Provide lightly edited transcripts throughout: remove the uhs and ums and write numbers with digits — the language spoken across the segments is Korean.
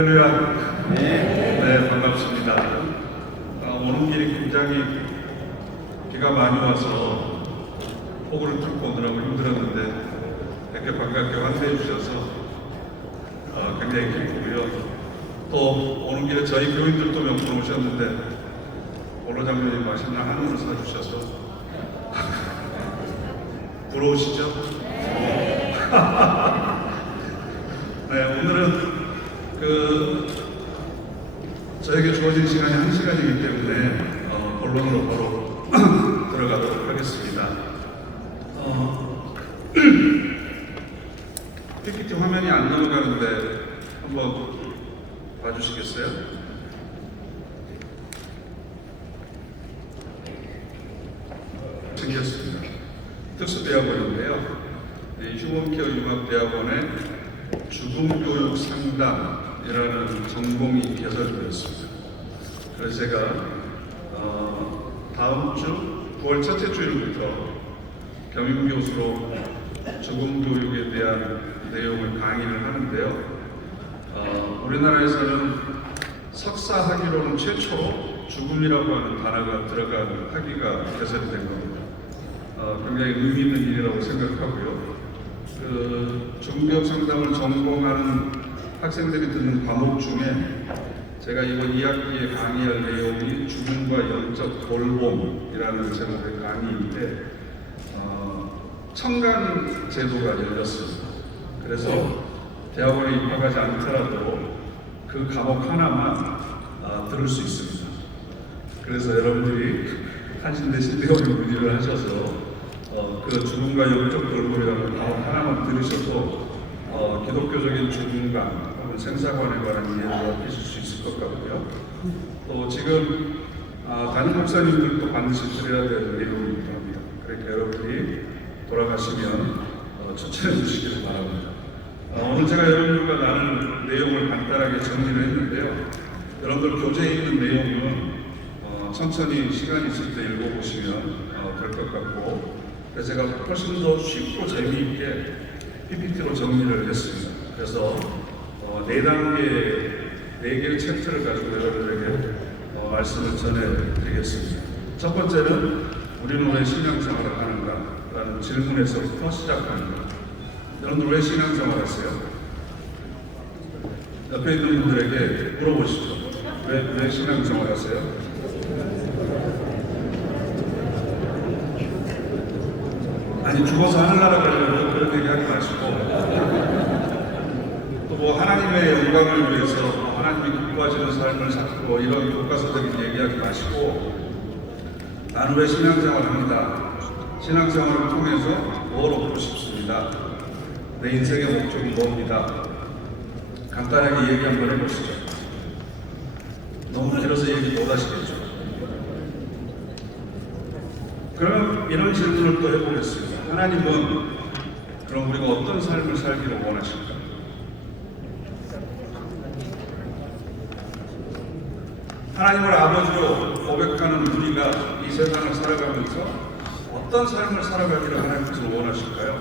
할렐루야. 네, 반갑습니다. 오는 길이 굉장히 비가 많이 와서 폭우를 뚫고 오느라고 힘들었는데 이렇게 반갑게 환대해 주셔서 굉장히 기쁘고요. 또 오는 길에 저희 교인들도 몇 분 오셨는데 원로 장로님 맛있는 한우를 사주셔서 부러우시죠? 네, 오늘은 저에게 주어진 시간이 1시간이기 때문에 본론으로 바로 들어가도록 하겠습니다. PPT 화면이 안 넘어가는데 한번 봐주시겠어요? 생겼습니다. 특수대학원인데요. 휴먼케어 융합대학원의 죽음교육 상담이라는 전공이 개설되었습니다. 그래서 제가 다음 주 9월 첫째 주일부터 겸임교수로 죽음교육에 대한 내용을 강의를 하는데요. 우리나라에서는 석사 학위로는 최초로 죽음이라고 하는 단어가 들어간 학위가 개설이 된 겁니다. 굉장히 의미 있는 일이라고 생각하고요. 죽음교육 상담을 전공하는 학생들이 듣는 과목 중에 제가 이번 2학기에 강의할 내용이 죽음과 영적 돌봄이라는 제목의 강의인데 청간 제도가 열렸습니다. 그래서 대학원에 입학하지 않더라도 그 과목 하나만 들을 수 있습니다. 그래서 여러분들이 한신대신 대학원 문의를 하셔서 그 죽음과 영적 돌봄이라는 과목 하나만 들으셔도 기독교적인 죽음과 혹은 생사관에 관한 이해를 넓히실 수 있을 것 같고요. 또 지금 담임 목사님들도 반드시 들어야 될 내용이기도 합니다. 그러니까 여러분이 돌아가시면 추천해 주시기를 바랍니다. 오늘 제가 여러분들과 나눌 내용을 간단하게 정리를 했는데요. 여러분들 교재에 있는 내용은 천천히 시간 있을 때 읽어보시면 될 것 같고, 그래서 제가 훨씬 더 쉽고 재미있게 PPT로 정리를 했습니다. 그래서 4개의 챕터를 가지고 여러분들에게 말씀을 전해드리겠습니다. 첫 번째는 우리는 왜 신앙생활을 하는가? 라는 질문에서부터 시작합니다. 여러분들 왜 신앙생활 하세요? 옆에 있는 분들에게 물어보시죠. 왜 신앙생활 하세요? 아니, 죽어서 하늘나라 가려고 그런 얘기 하지 마시고, 또 뭐 하나님의 영광을 위해서 하나님이 기뻐하시는 삶을 살고 이런 교과서적인 얘기하지 마시고, 나는 왜 신앙생활을 합니다. 신앙생활을 통해서 뭘 얻고 싶습니다. 내 인생의 목적이 뭡니다. 간단하게 얘기 한번 해보시죠. 너무 길어서 얘기 못 하시겠죠. 그럼 이런 질문을 또 해보겠습니다. 하나님은 그럼 우리가 어떤 삶을 살기를 원하실까? 하나님을 아버지로 고백하는 우리가 이 세상을 살아가면서 어떤 삶을 살아가기를 하나님께서 원하실까요?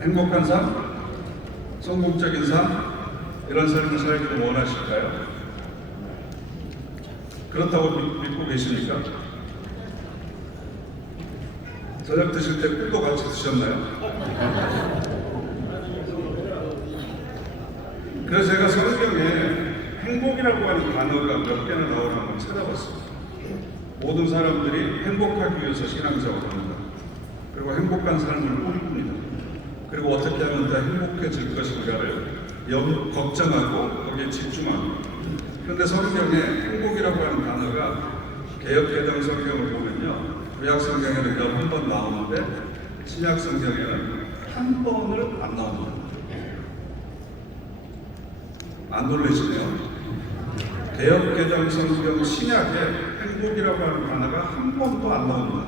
행복한 삶? 성공적인 삶? 이런 삶을 살기를 원하실까요? 그렇다고 믿고 계십니까? 저녁 드실 때 꿀도 같이 드셨나요? 그래서 제가 성경에 행복이라고 하는 단어가 몇 개나 나오나 한번 찾아봤습니다. 모든 사람들이 행복하기 위해서 신앙생활을 합니다. 그리고 행복한 삶을 꿈꿉니다. 그리고 어떻게 하면 더 행복해질 것인가를 걱정하고 거기에 집중합니다. 그런데 성경에 행복이라고 하는 단어가 개역개정 성경을 보면요, 구약 성경에는 11번 나오는데 신약 성경에는 한 번을 안 나옵니다. 안 놀라시네요. 개역개정 성경 신약에 행복이라고 하는 단어가 한 번도 안 나옵니다.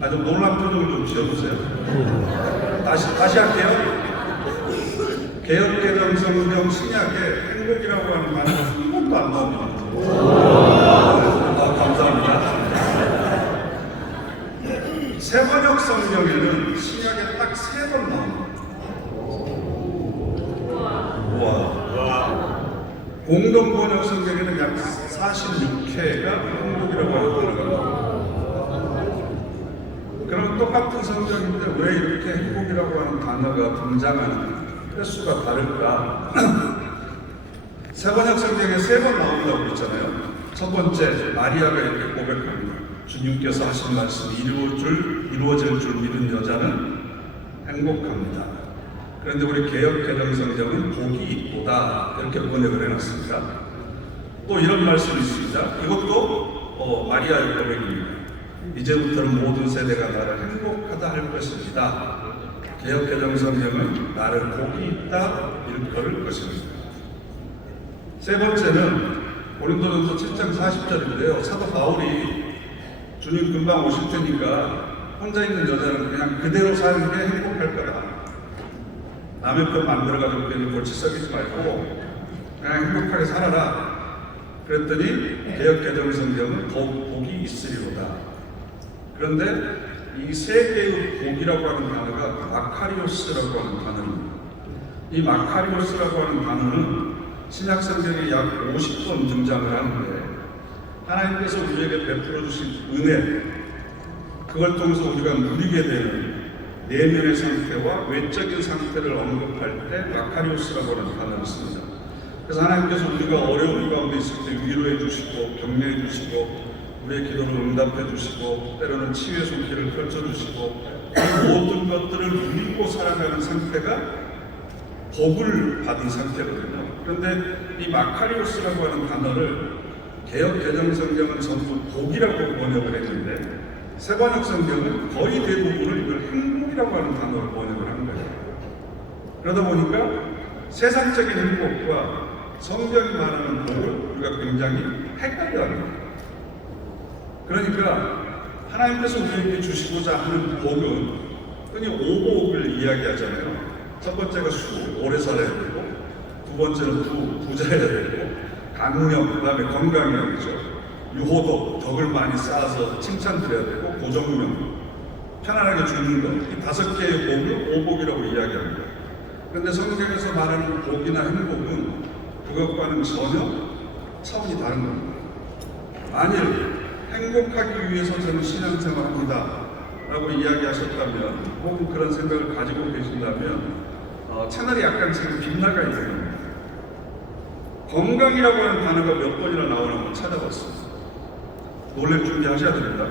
아주 놀란 표정을 좀 지어보세요. 다시 할게요. 개역개정 성경 신약에 행복이라고 하는 단어가 한 번도 안 나옵니다. 감사합니다. 세번역 성경에는 신약에 딱 3번 나옵니다. 공동 번역 성경에는 약 46회가 행복이라고 하는 단어가 나옵니다. 그럼 똑같은 성경인데 왜 이렇게 행복이라고 하는 단어가 등장하는 횟수가 다를까? 세 번역 성경에 3번 나온다고 그랬잖아요. 첫 번째, 마리아가 이렇게 고백합니다. 주님께서 하신 말씀이 이루어질 줄 믿은 여자는 행복합니다. 그런데 우리 개역 개정 성경은 복이 있도다 이렇게 번역을 해놨습니다. 또 이런 말씀이 있습니다. 이것도 마리아의 고백입니다. 이제부터는 모든 세대가 나를 행복하다 할 것입니다. 개역 개정 성경은 나를 복이 있다 일컬을 것입니다. 세 번째는 고린도전서 7장 40절인데요. 사도 바울이 주님 금방 오실 테니까 혼자 있는 여자는 그냥 그대로 사는 게 행복할 거다. 남의 편 만들어가지고 괜히 골치 썩이지 말고 그냥 행복하게 살아라. 그랬더니 개역 개정 성경은 더욱 복이 있으리로다. 그런데 이 세 개의 복이라고 하는 단어가 마카리오스라고 하는 단어입니다. 이 마카리오스라고 하는 단어는 신약 성경에 약 50번 등장을 하는데 하나님께서 우리에게 베풀어 주신 은혜, 그걸 통해서 우리가 누리게 되는 내면의 상태와 외적인 상태를 언급할 때 마카리오스라고 하는 단어를 씁니다. 그래서 하나님께서 우리가 어려운 가운데 있을 때 위로해 주시고 격려해 주시고 우리의 기도를 응답해 주시고 때로는 치유의 손길을 펼쳐 주시고 이 모든 것들을 누리고 살아가는 상태가 복을 받은 상태거든요. 그런데 이 마카리오스라고 하는 단어를 개역 개정 성경은 전부 복이라고 번역을 했는데 세 번역 성경은 거의 대부분을 이걸 행복이라고 하는 단어로 번역을 한 거예요. 그러다 보니까 세상적인 행복과 성경이 말하는 복을 우리가 굉장히 헷갈려하는 거예요. 그러니까 하나님께서 우리에게 주시고자 하는 복은 흔히 오복을 이야기하잖아요. 첫 번째가 오래 살아야 되고, 두 번째는 부자여야 되고, 강력, 그 다음에 건강이라고 그러죠. 유호도, 덕을 많이 쌓아서 칭찬드려야 되고, 고정명, 편안하게 죽는 것. 이 5개의 복을 오복이라고 이야기합니다. 그런데 성경에서 말하는 복이나 행복은 그것과는 전혀 차원이 다른 겁니다. 만일 행복하기 위해서 저는 신앙생활합니다 라고 이야기하셨다면 혹은 그런 생각을 가지고 계신다면 채널이 약간 지금 빗나가 있는 겁니다. 건강이라고 하는 단어가 몇 번이나 나오나 한번 찾아봤습니다. 놀랄 준비하셔야 됩니다.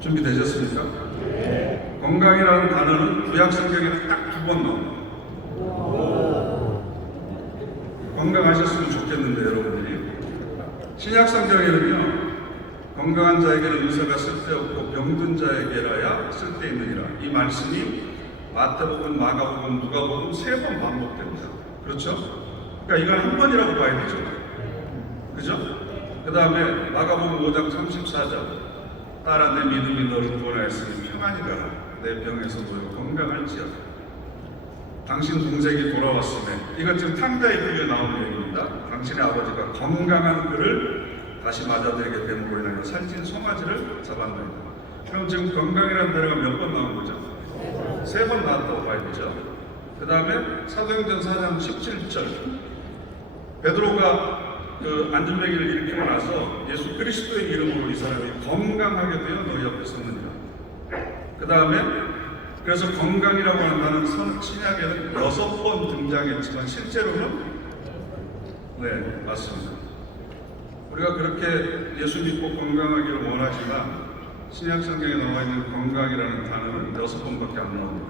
준비되셨습니까? 네. 건강이라는 단어는 구약성경에 딱 2번 나옵니다. 건강하셨으면 좋겠는데 여러분들이 신약성경에는요 건강한 자에게는 의사가 쓸데없고 병든 자에게라야 쓸데있느니라 이 말씀이 마태복음, 마가복음, 누가복음 3번 반복됩니다. 그렇죠? 그러니까 이걸 한 번이라고 봐야 되죠. 그죠? 그 다음에 마가복음 5장 34절 따라 내 믿음이 너를 구원하였으니 평안히 가라 내 병에서 너희 건강할지어다 당신 동생이 돌아왔으며 이건 지금 탕자의 비유에 나오는 얘기입니다. 당신의 아버지가 건강한 그를 다시 맞아들이게 됨으로 인하여 살찐 송아지를 잡았나이다. 그럼 지금 건강이라는 단어가 몇 번 나온 거죠? 3번 나왔다고 봐야 되죠. 그 다음에 사도행전 4장 17절 베드로가 그 안전뱅이를 일으키고 나서 예수 그리스도의 이름으로 이 사람이 건강하게 되어 너희 앞에 섰느니라. 그 다음에 그래서 건강이라고 하는 단어는 신약에는 6번 등장했지만 실제로는 네 맞습니다. 우리가 그렇게 예수 믿고 건강하기를 원하지만 신약 성경에 나와 있는 건강이라는 단어는 6번밖에 안 나옵니다.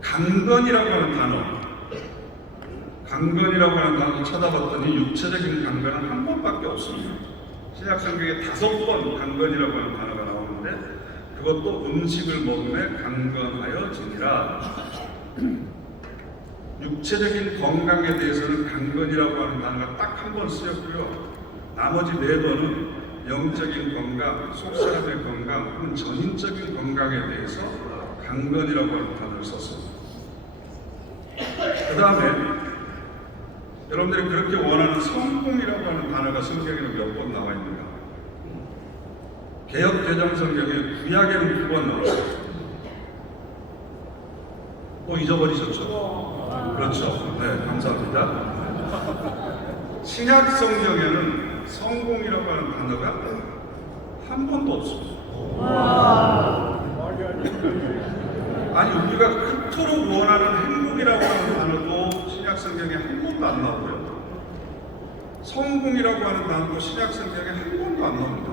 강건이라고 하는 단어 찾아봤더니 육체적인 강건은 한 번밖에 없습니다. 신약 성경에 5번 강건이라고 하는 단어가 나오는데 그것도 음식을 먹음에 강건하여지니라. 육체적인 건강에 대해서는 강건이라고 하는 단어가 딱 한 번 쓰였고요. 나머지 4번은 영적인 건강, 속사람의 건강, 혹은 전인적인 건강에 대해서 강건이라고 하는 단어를 썼습니다. 그 다음에 여러분들이 그렇게 원하는 성공이라고 하는 단어가 성경에는 몇 번 나와 있는가? 개역 개정 성경에 구약에는 2번 나왔습니다. 또 또 잊어버리셨죠? 그렇죠. 네, 감사합니다. 신약 성경에는 성공이라고 하는 단어가 한 번도 없습니다. 아니, 우리가 그토록 원하는 행복이라고 하는 단어도 신약 성경에 한 번도 안 나오고요. 성공이라고 하는 단어도 신약 성경에 한 번도 안 나옵니다.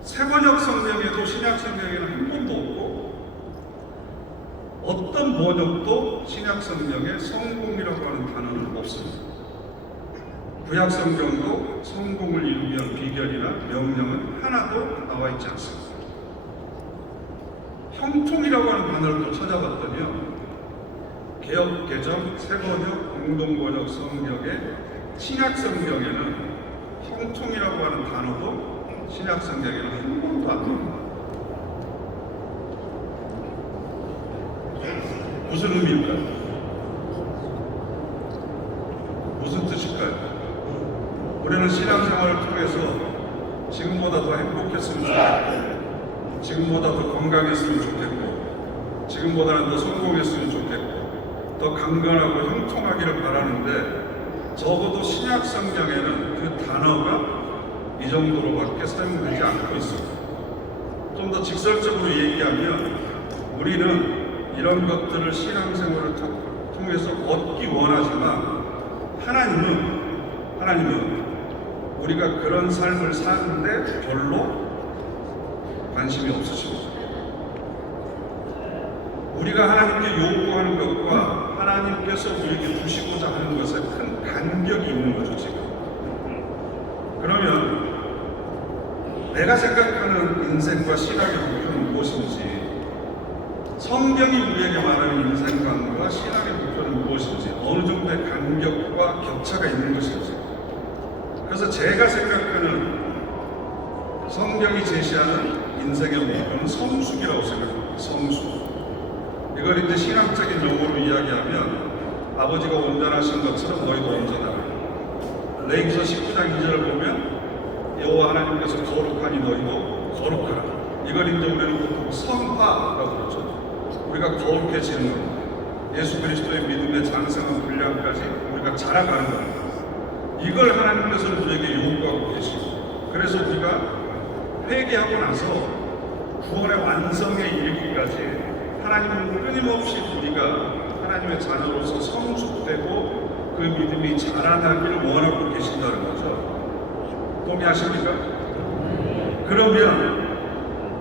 새번역 성경에도 신약 성경에는 한 번도 없고, 어떤 번역도 신약 성경에 성공이라고 하는 단어는 없습니다. 구약 성경도 성공을 이루기 위한 비결이나 명령은 하나도 나와 있지 않습니다. 형통이라고 하는 단어를 또 찾아봤더니요, 개역 개정, 새번역, 공동번역 성경의 신약 성경에는 형통이라고 하는 단어도 신약 성경에는 한 번도 안 나옵니다. 무슨 의미일까요? 무슨 뜻일까요? 우리는 신앙생활을 통해서 지금보다 더 행복했으면 좋겠고, 지금보다 더 건강했으면 좋겠고, 지금보다는 더 성공했으면 좋겠고, 더 강건하고 형통하기를 바라는데, 적어도 신약 성경에는 그 단어가 이 정도로밖에 사용되지 않고 있습니다. 좀 더 직설적으로 얘기하면 우리는 이런 것들을 신앙생활을 통해서 얻기 원하지만 하나님은 우리가 그런 삶을 사는데 별로 관심이 없으십니다. 우리가 하나님께 요구하는 것과 하나님께서 우리에게 주시고자 하는 것에 큰 간격이 있는 거죠, 지금. 그러면 내가 생각하는 인생과 신앙의 목표는 무엇인지, 성경이 우리에게 말하는 인생관과 신앙의 목표는 무엇인지, 어느 정도의 간격과 격차가 있는 것인지. 그래서 제가 생각하는 성경이 제시하는 인생의 목표는 성숙이라고 생각합니다. 성숙. 이걸 이제 신학적인 용어로 이야기하면 아버지가 온전하신 것처럼 너희도 온전하라. 레위기서 19장 2절을 보면 여호와 하나님께서 거룩하니 너희도 거룩하라. 이걸 이제 우리는 보통 성화라고 그러죠. 우리가 거룩해지는 겁니다. 예수 그리스도의 믿음의 장성한 분량까지 우리가 자라가는 겁니다. 이걸 하나님께서 우리에게 요구하고 계시고, 그래서 우리가 회개하고 나서 구원의 완성에 이르기까지 하나님은 끊임없이 우리가 하나님의 자녀로서 성숙되고 그 믿음이 자라나기를 원하고 계신다는 거죠. 동의하십니까? 그러면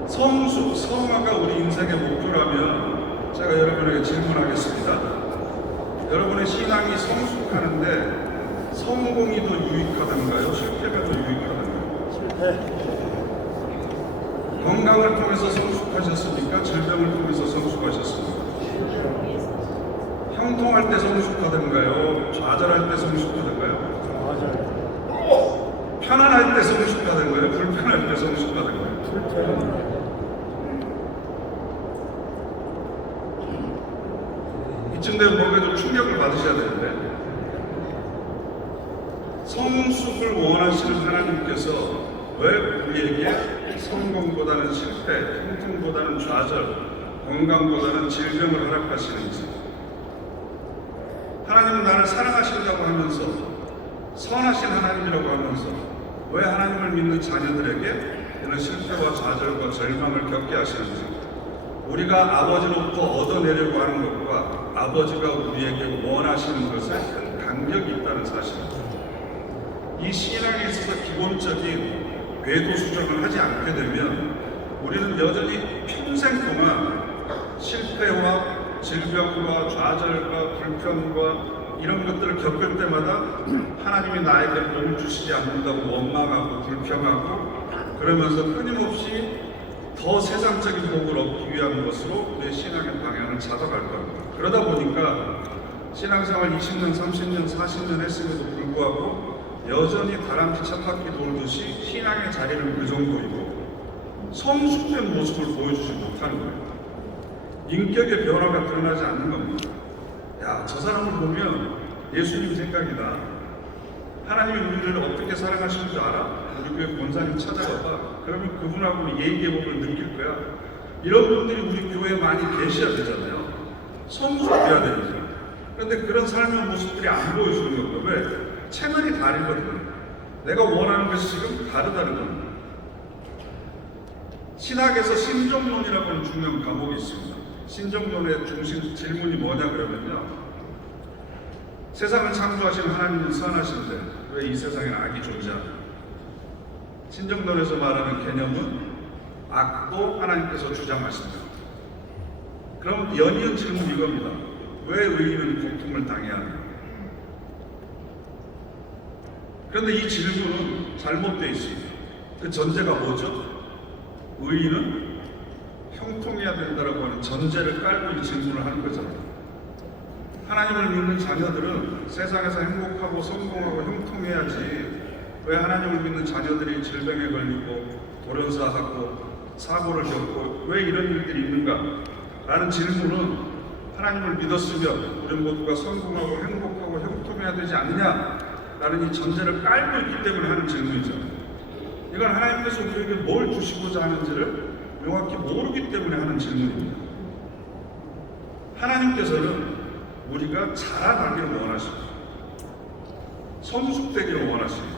성숙, 성화가 우리 인생의 목표라면 제가 여러분에게 질문하겠습니다. 여러분의 신앙이 성숙하는데 성공이 더 유익하던가요? 실패가 더 유익하던가요? 실패. 건강을 통해서 성숙하셨습니까? 질병을 통해서 성숙하셨습니까? 형통할 때 성숙하던가요? 좌절할 때 성숙하던가요? 맞아요. 편안할 때 성숙하던가요? 불편할 때 성숙하던가요? 실패. 이쯤 되면 뭔가 좀 충격을 받으셔야 되는데, 성숙을 원하시는 하나님께서 왜 우리에게 성공보다는 실패, 형통보다는 좌절, 건강보다는 질병을 허락하시는지, 하나님은 나를 사랑하신다고 하면서, 선하신 하나님이라고 하면서 왜 하나님을 믿는 자녀들에게 이런 실패와 좌절과 절망을 겪게 하시는지, 우리가 아버지로부터 얻어내려고 하는 것과 아버지가 우리에게 원하시는 것에 큰 간격이 있다는 사실입니다. 이 신앙에 있어서 기본적인 궤도 수정을 하지 않게 되면 우리는 여전히 평생 동안 실패와 질병과 좌절과 불평과 이런 것들을 겪을 때마다 하나님이 나에게 복을 주시지 않는다고 원망하고 불평하고, 그러면서 끊임없이 더 세상적인 복을 얻기 위한 것으로 내 신앙의 방향을 잡아갈 겁니다. 그러다 보니까 신앙생활 20년, 30년, 40년 했음에도 불구하고 여전히 다람쥐 쳇바퀴 돌듯이 신앙의 자리는 그 정도이고 성숙된 모습을 보여주지 못하는 거예요. 인격의 변화가 드러나지 않는 겁니다. 야, 저 사람을 보면 예수님 생각이다. 하나님이 우리를 어떻게 사랑하시는 줄 알아? 우리 교회 권사님 찾아가봐. 그러면 그분하고 얘기해보면 느낄 거야. 이런 분들이 우리 교회에 많이 계셔야 되잖아요. 성숙돼야 되니까. 그런데 그런 삶의 모습들이 안 보여주는 거예요. 왜? 채널이 다르거든요. 내가 원하는 것이 지금 다르다는 겁니다. 신학에서 신정론이라고 하는 중요한 과목이 있습니다. 신정론의 중심 질문이 뭐냐 그러면요, 세상을 창조하신 하나님은 선하신데 왜 이 세상에 악이 존재하나? 신정론에서 말하는 개념은 악도 하나님께서 주장하신다. 그럼 연이은 질문 이겁니다. 왜 의인은 고통을 당해야 하는가? 그런데 이 질문은 잘못되어 있습니다. 그 전제가 뭐죠? 의인은 형통해야 된다라고 하는 전제를 깔고 이 질문을 하는 거잖아요. 하나님을 믿는 자녀들은 세상에서 행복하고 성공하고 형통해야지 왜 하나님을 믿는 자녀들이 질병에 걸리고 돌연사하고 사고를 겪고 왜 이런 일들이 있는가? 라는 질문은 하나님을 믿었으면 우리 모두가 성공하고 행복하고 형통해야 되지 않느냐? 라는 이 전제를 깔고 있기 때문에 하는 질문이죠. 이건 하나님께서 우리에게 뭘 주시고자 하는지를 명확히 모르기 때문에 하는 질문입니다. 하나님께서는 우리가 자라나기를 원하십니다. 성숙되기를 원하십니다.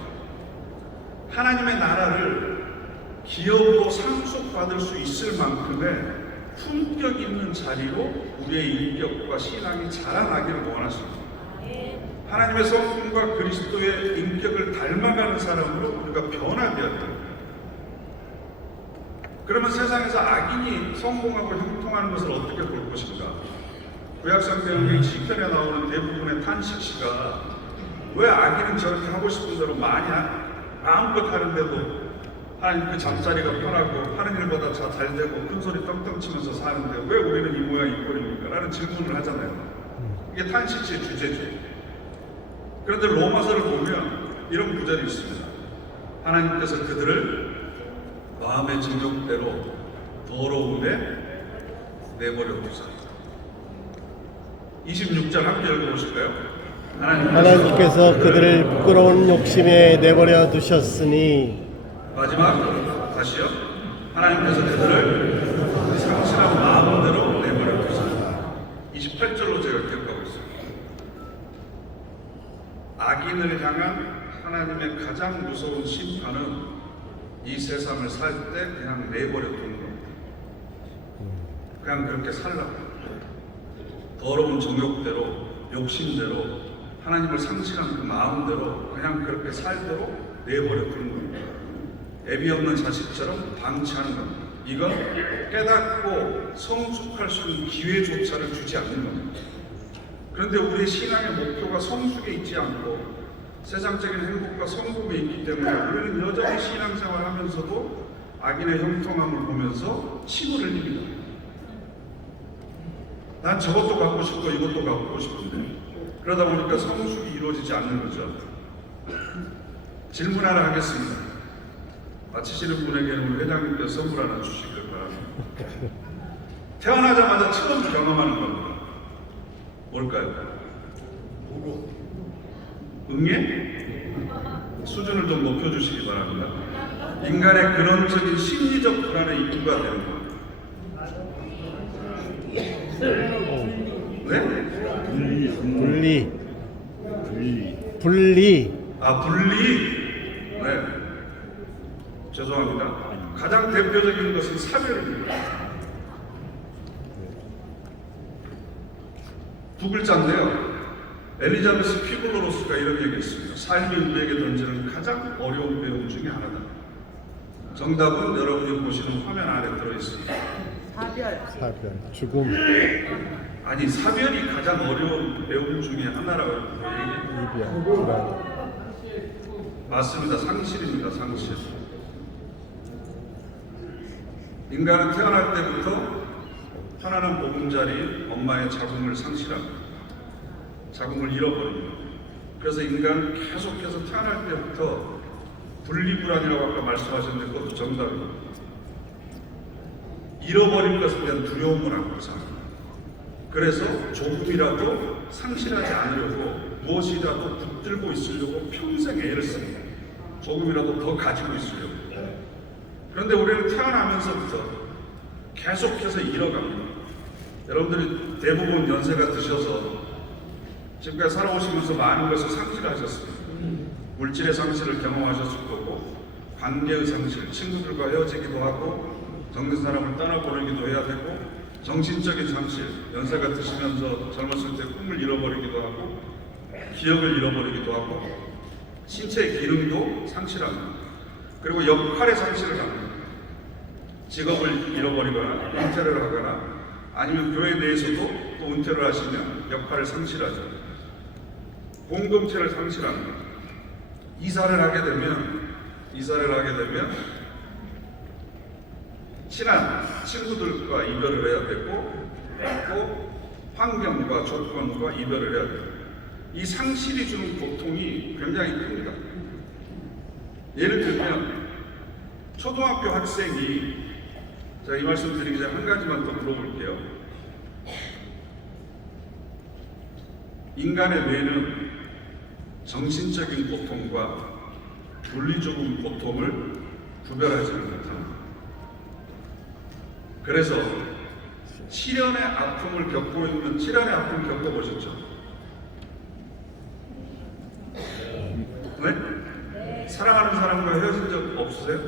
하나님의 나라를 기업으로 상속받을 수 있을 만큼의 품격 있는 자리로 우리의 인격과 신앙이 자라나기를 원하십니다. 하나님의 성품과 그리스도의 인격을 닮아가는 사람으로 우리가 변화되어야 됩니다. 그러면 세상에서 악인이 성공하고 형통하는 것을 어떻게 볼 것인가? 구약성경의 시편에 나오는 대부분의 탄식시가 왜 악인은 저렇게 하고 싶은 대로 많이 마음껏 하는데도 하나님 그 잠자리가 편하고 하는 일보다 잘 되고 큰소리 떵떵 치면서 사는데 왜 우리는 이 모양 이 꼴입니까? 라는 질문을 하잖아요. 이게 탄식시의 주제죠. 그런데 로마서를 보면 이런 구절이 있습니다. 하나님께서 그들을 마음의 정욕대로 더러움에 내버려 두사. 26장 함께 읽어보실까요? 하나님께서 그들을 부끄러운 욕심에 내버려 두셨으니. 마지막 다시요. 하나님께서 그들을 상실한 마음대로 내버려 두사. 28절로 제가 기억하고 있습니다. 악인을 향한 하나님의 가장 무서운 심판은 이 세상을 살 때 그냥 내버려 두는 겁니다. 그냥 그렇게 살라고. 더러운 정욕대로, 욕심대로, 하나님을 상실한 그 마음대로 그냥 그렇게 살도록 내버려 두는 겁니다. 애비 없는 자식처럼 방치하는 겁니다. 이건 깨닫고 성숙할 수 있는 기회조차를 주지 않는 겁니다. 그런데 우리의 신앙의 목표가 성숙에 있지 않고 세상적인 행복과 성공에 있기 때문에 우리는 여전히 신앙생활 하면서도 악인의 형통함을 보면서 침을 흘립니다. 난 저것도 갖고 싶고 이것도 갖고 싶은데 그러다 보니까 성숙이 이루어지지 않는 거죠. 질문 하나 하겠습니다. 마치시는 분에게는 우리 회장님께서 선물 하나 주시길 바랍니다. 태어나자마자 처음 경험하는 겁니다. 뭘까요? 응애? 수준을 좀 높여주시기 바랍니다. 인간의 근원적인 심리적 불안의 이유가 되는 겁니다. 네? 분리. 아, 분리? 네. 죄송합니다. 가장 대표적인 것은 사별입니다. 두 글자인데요. 엘리자베스 퀴블러로스가 이런 얘기했습니다. 삶이 우리에게 던지는 가장 어려운 배움 중에 하나다. 정답은 여러분이 보시는 화면 안에 들어있습니다. 사별. 죽음. 아니, 사별이 가장 어려운 배움 중에 하나라고 이별. 불안. 맞습니다. 상실입니다. 상실. 인간은 태어날 때부터 편안한 보금자리 엄마의 자궁을 상실합니다. 자궁을 잃어버립니다. 그래서 인간은 계속해서 태어날 때부터 분리불안이라고 아까 말씀하셨는데 그것도 정답입니다. 잃어버릴 것에 대한 두려움을 안고 삽니다. 그래서 조금이라도 상실하지 않으려고 무엇이라도 붙들고 있으려고 평생 애를 씁니다. 조금이라도 더 가지고 있으려고. 그런데 우리는 태어나면서부터 계속해서 잃어갑니다. 여러분들이 대부분 연세가 드셔서 지금까지 살아오시면서 많은 것을 상실하셨습니다. 물질의 상실을 경험하셨을 거고, 관계의 상실, 친구들과 헤어지기도 하고, 정든 사람을 떠나보내기도 해야 되고, 정신적인 상실, 연세가 드시면서 젊었을 때 꿈을 잃어버리기도 하고, 기억을 잃어버리기도 하고, 신체의 기능도 상실합니다. 그리고 역할의 상실을 합니다. 직업을 잃어버리거나 은퇴를 하거나 아니면 교회 내에서도 또 은퇴를 하시면 역할을 상실하죠. 공동체를 상실합니다. 이사를 하게 되면 친한 친구들과 이별을 해야 되고, 또 환경과 조건과 이별을 해야 돼요. 이 상실이 주는 고통이 굉장히 큽니다. 예를 들면 초등학교 학생이, 제가 이 말씀 드리기 전에 한 가지만 더 물어볼게요. 인간의 뇌는 정신적인 고통과 물리적인 고통을 구별하지 못합니다. 그래서 치련의 아픔을 겪어보셨죠? 네? 사랑하는 사람과 헤어진 적 없으세요?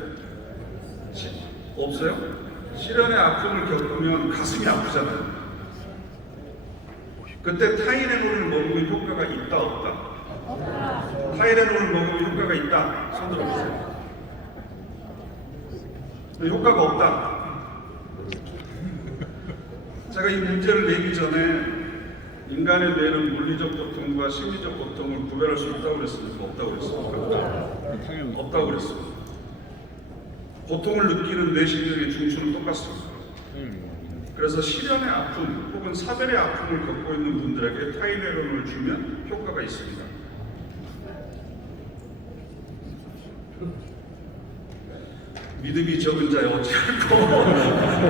없어요? 시련의 아픔을 겪으면 가슴이 아프잖아요. 그때 타이레놀을 먹으면 효과가 있다 없다? 타이레놀을 먹으면 효과가 있다. 손 들어보세요. 효과가 없다. 제가 이 문제를 내기 전에 인간의 뇌는 물리적 고통과 심리적 고통을 구별할 수 있다고 그랬습니까? 없다고 그랬습니까? 없다고 그랬습니다. 고통을 느끼는 뇌신경의 중추는 똑같습니다. 그래서 시련의 아픔 혹은 사별의 아픔을 겪고 있는 분들에게 타이레놀을 주면 효과가 있습니다. 믿음이 적은 자여 어찌할꼬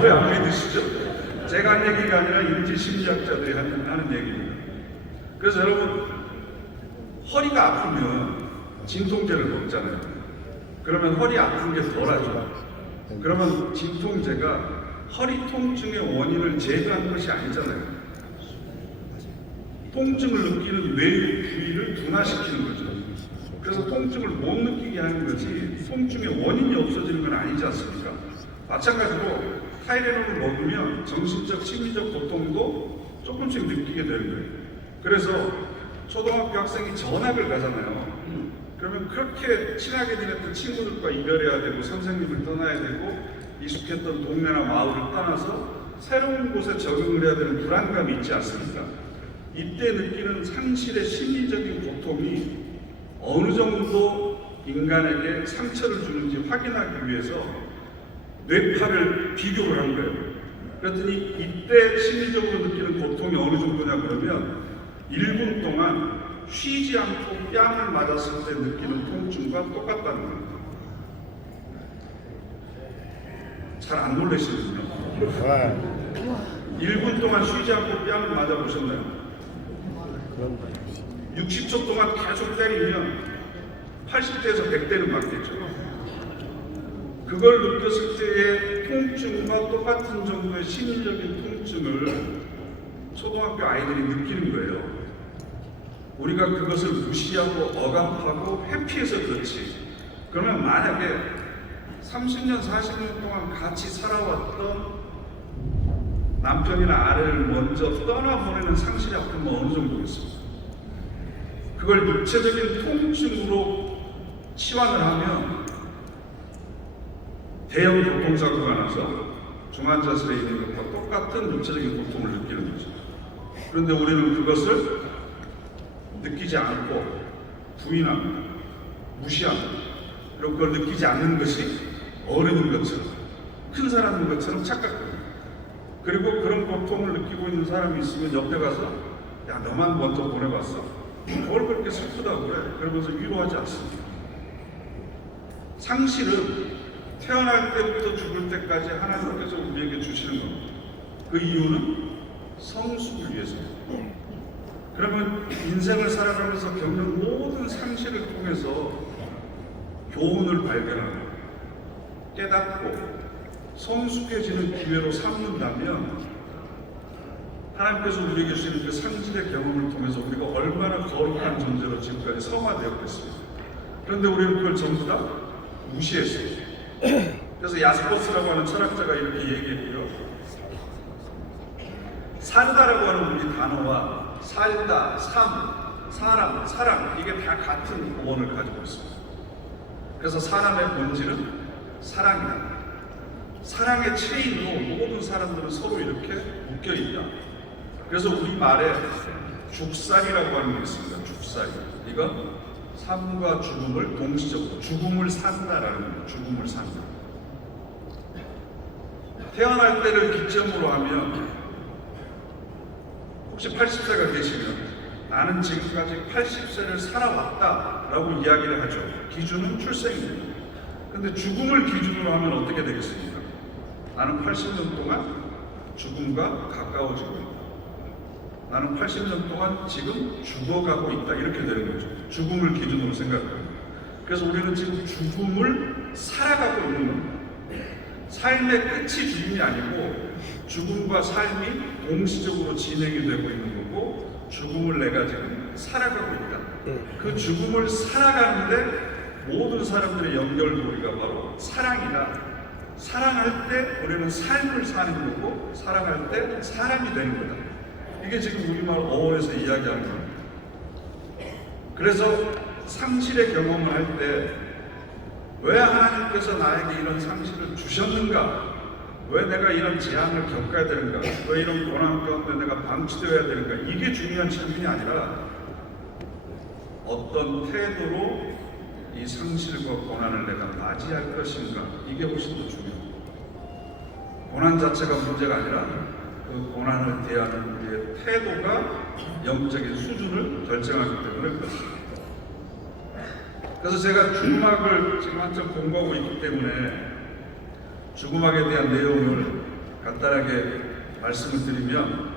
왜 안 믿으시죠? 제가 한 얘기가 아니라 인지심리학자들이 하는 얘기입니다. 그래서 여러분, 허리가 아프면 진통제를 먹잖아요. 그러면 허리 아픈 게 덜하죠. 그러면 진통제가 허리 통증의 원인을 제거하는 것이 아니잖아요. 통증을 느끼는 뇌의 부위를 둔화시키는 거죠. 그래서 통증을 못 느끼게 하는 거지 통증의 원인이 없어지는 건 아니지 않습니까? 마찬가지로 타이레놀을 먹으면 정신적, 심리적 고통도 조금씩 느끼게 되는 거예요. 그래서 초등학교 학생이 전학을 가잖아요. 그러면 그렇게 친하게 지냈던 친구들과 이별해야 되고 선생님을 떠나야 되고 익숙했던 동네나 마을을 떠나서 새로운 곳에 적응을 해야 되는 불안감이 있지 않습니까? 이때 느끼는 상실의 심리적인 고통이 어느 정도 인간에게 상처를 주는지 확인하기 위해서 뇌파를 비교를 한 거예요. 그랬더니 이때 심리적으로 느끼는 고통이 어느 정도냐 그러면 1분 동안 쉬지 않고 뺨을 맞았을 때 느끼는 통증과 똑같다는 겁니다. 잘 안 놀라시는군요. 1분 동안 쉬지 않고 뺨을 맞아보셨나요? 60초 동안 계속 때리면 80대에서 100대는 맞겠죠. 그걸 느꼈을 때의 통증과 똑같은 정도의 심리적인 통증을 초등학교 아이들이 느끼는 거예요. 우리가 그것을 무시하고 억압하고 회피해서 그렇지. 그러면 만약에 30년, 40년 동안 같이 살아왔던 남편이나 아내를 먼저 떠나보내는 상실의 아픔은 어느 정도겠습니까? 그걸 육체적인 통증으로 치환을 하면 대형 교통사고가 나서 중환자실에 있는 것과 똑같은 육체적인 고통을 느끼는 거죠. 그런데 우리는 그것을 느끼지 않고 부인합니다. 무시합니다. 그리고 그걸 느끼지 않는 것이 어른인 것처럼, 큰 사람인 것처럼 착각합니다. 그리고 그런 고통을 느끼고 있는 사람이 있으면 옆에 가서 야 너만 먼저 보내봤어? 뭘 그렇게 슬프다고 그래? 그러면서 위로하지 않습니다. 상실은 태어날 때부터 죽을 때까지 하나님께서 우리에게 주시는 겁니다. 그 이유는 성숙을 위해서입니다. 그러면 인생을 살아가면서 겪는 모든 상실을 통해서 교훈을 발견하고 깨닫고 성숙해지는 기회로 삼는다면 하나님께서 우리에게 주시는 그 상실의 경험을 통해서 우리가 얼마나 거룩한 존재로 지금까지 성화되었고 있습니다. 그런데 우리는 그걸 전부 다 무시했어요. 그래서 야스퍼스라고 하는 철학자가 이렇게 얘기했고요. 산다라고 하는 우리 단어와 살다, 삶, 사람, 사랑 이게 다 같은 어원을 가지고 있습니다. 그래서 사람의 본질은 사랑이다. 사랑의 체인으로 모든 사람들은 서로 이렇게 묶여 있다. 그래서 우리 말에 죽살이라고 하는 게 있습니다. 죽살이. 이건 삶과 죽음을 동시적으로 죽음을 산다라는 거예요. 죽음을 산다. 태어날 때를 기점으로 하면 혹시 80세가 계시면 나는 지금까지 80세를 살아왔다라고 이야기를 하죠. 기준은 출생입니다. 근데 죽음을 기준으로 하면 어떻게 되겠습니까? 나는 80년 동안 죽음과 가까워지고 있다. 나는 80년 동안 지금 죽어가고 있다. 이렇게 되는 거죠. 죽음을 기준으로 생각합니다. 그래서 우리는 지금 죽음을 살아가고 있는 겁니다. 삶의 끝이 죽음이 아니고 죽음과 삶이 동시적으로 진행이 되고 있는 거고 죽음을 내가 지금 살아가고 있다. 그 죽음을 살아가는데 모든 사람들의 연결고리가 바로 사랑이다. 사랑할 때 우리는 삶을 사는 거고 사랑할 때 사람이 되는 거다. 이게 지금 우리말 어원에서 이야기하는 겁니다. 그래서 상실의 경험을 할 때 왜 하나님께서 나에게 이런 상실을 주셨는가? 왜 내가 이런 재앙을 겪어야 되는가? 왜 이런 고난 가운데 내가 방치되어야 되는가? 이게 중요한 질문이 아니라 어떤 태도로 이 상실과 고난을 내가 맞이할 것인가? 이게 훨씬 더 중요합니다. 고난 자체가 문제가 아니라 그 고난을 대하는 우리의 태도가 영적인 수준을 결정하기 때문에 그렇습니다. 그래서 제가 주음악을 지금 한참 공부하고 있기 때문에 주음악에 대한 내용을 간단하게 말씀을 드리면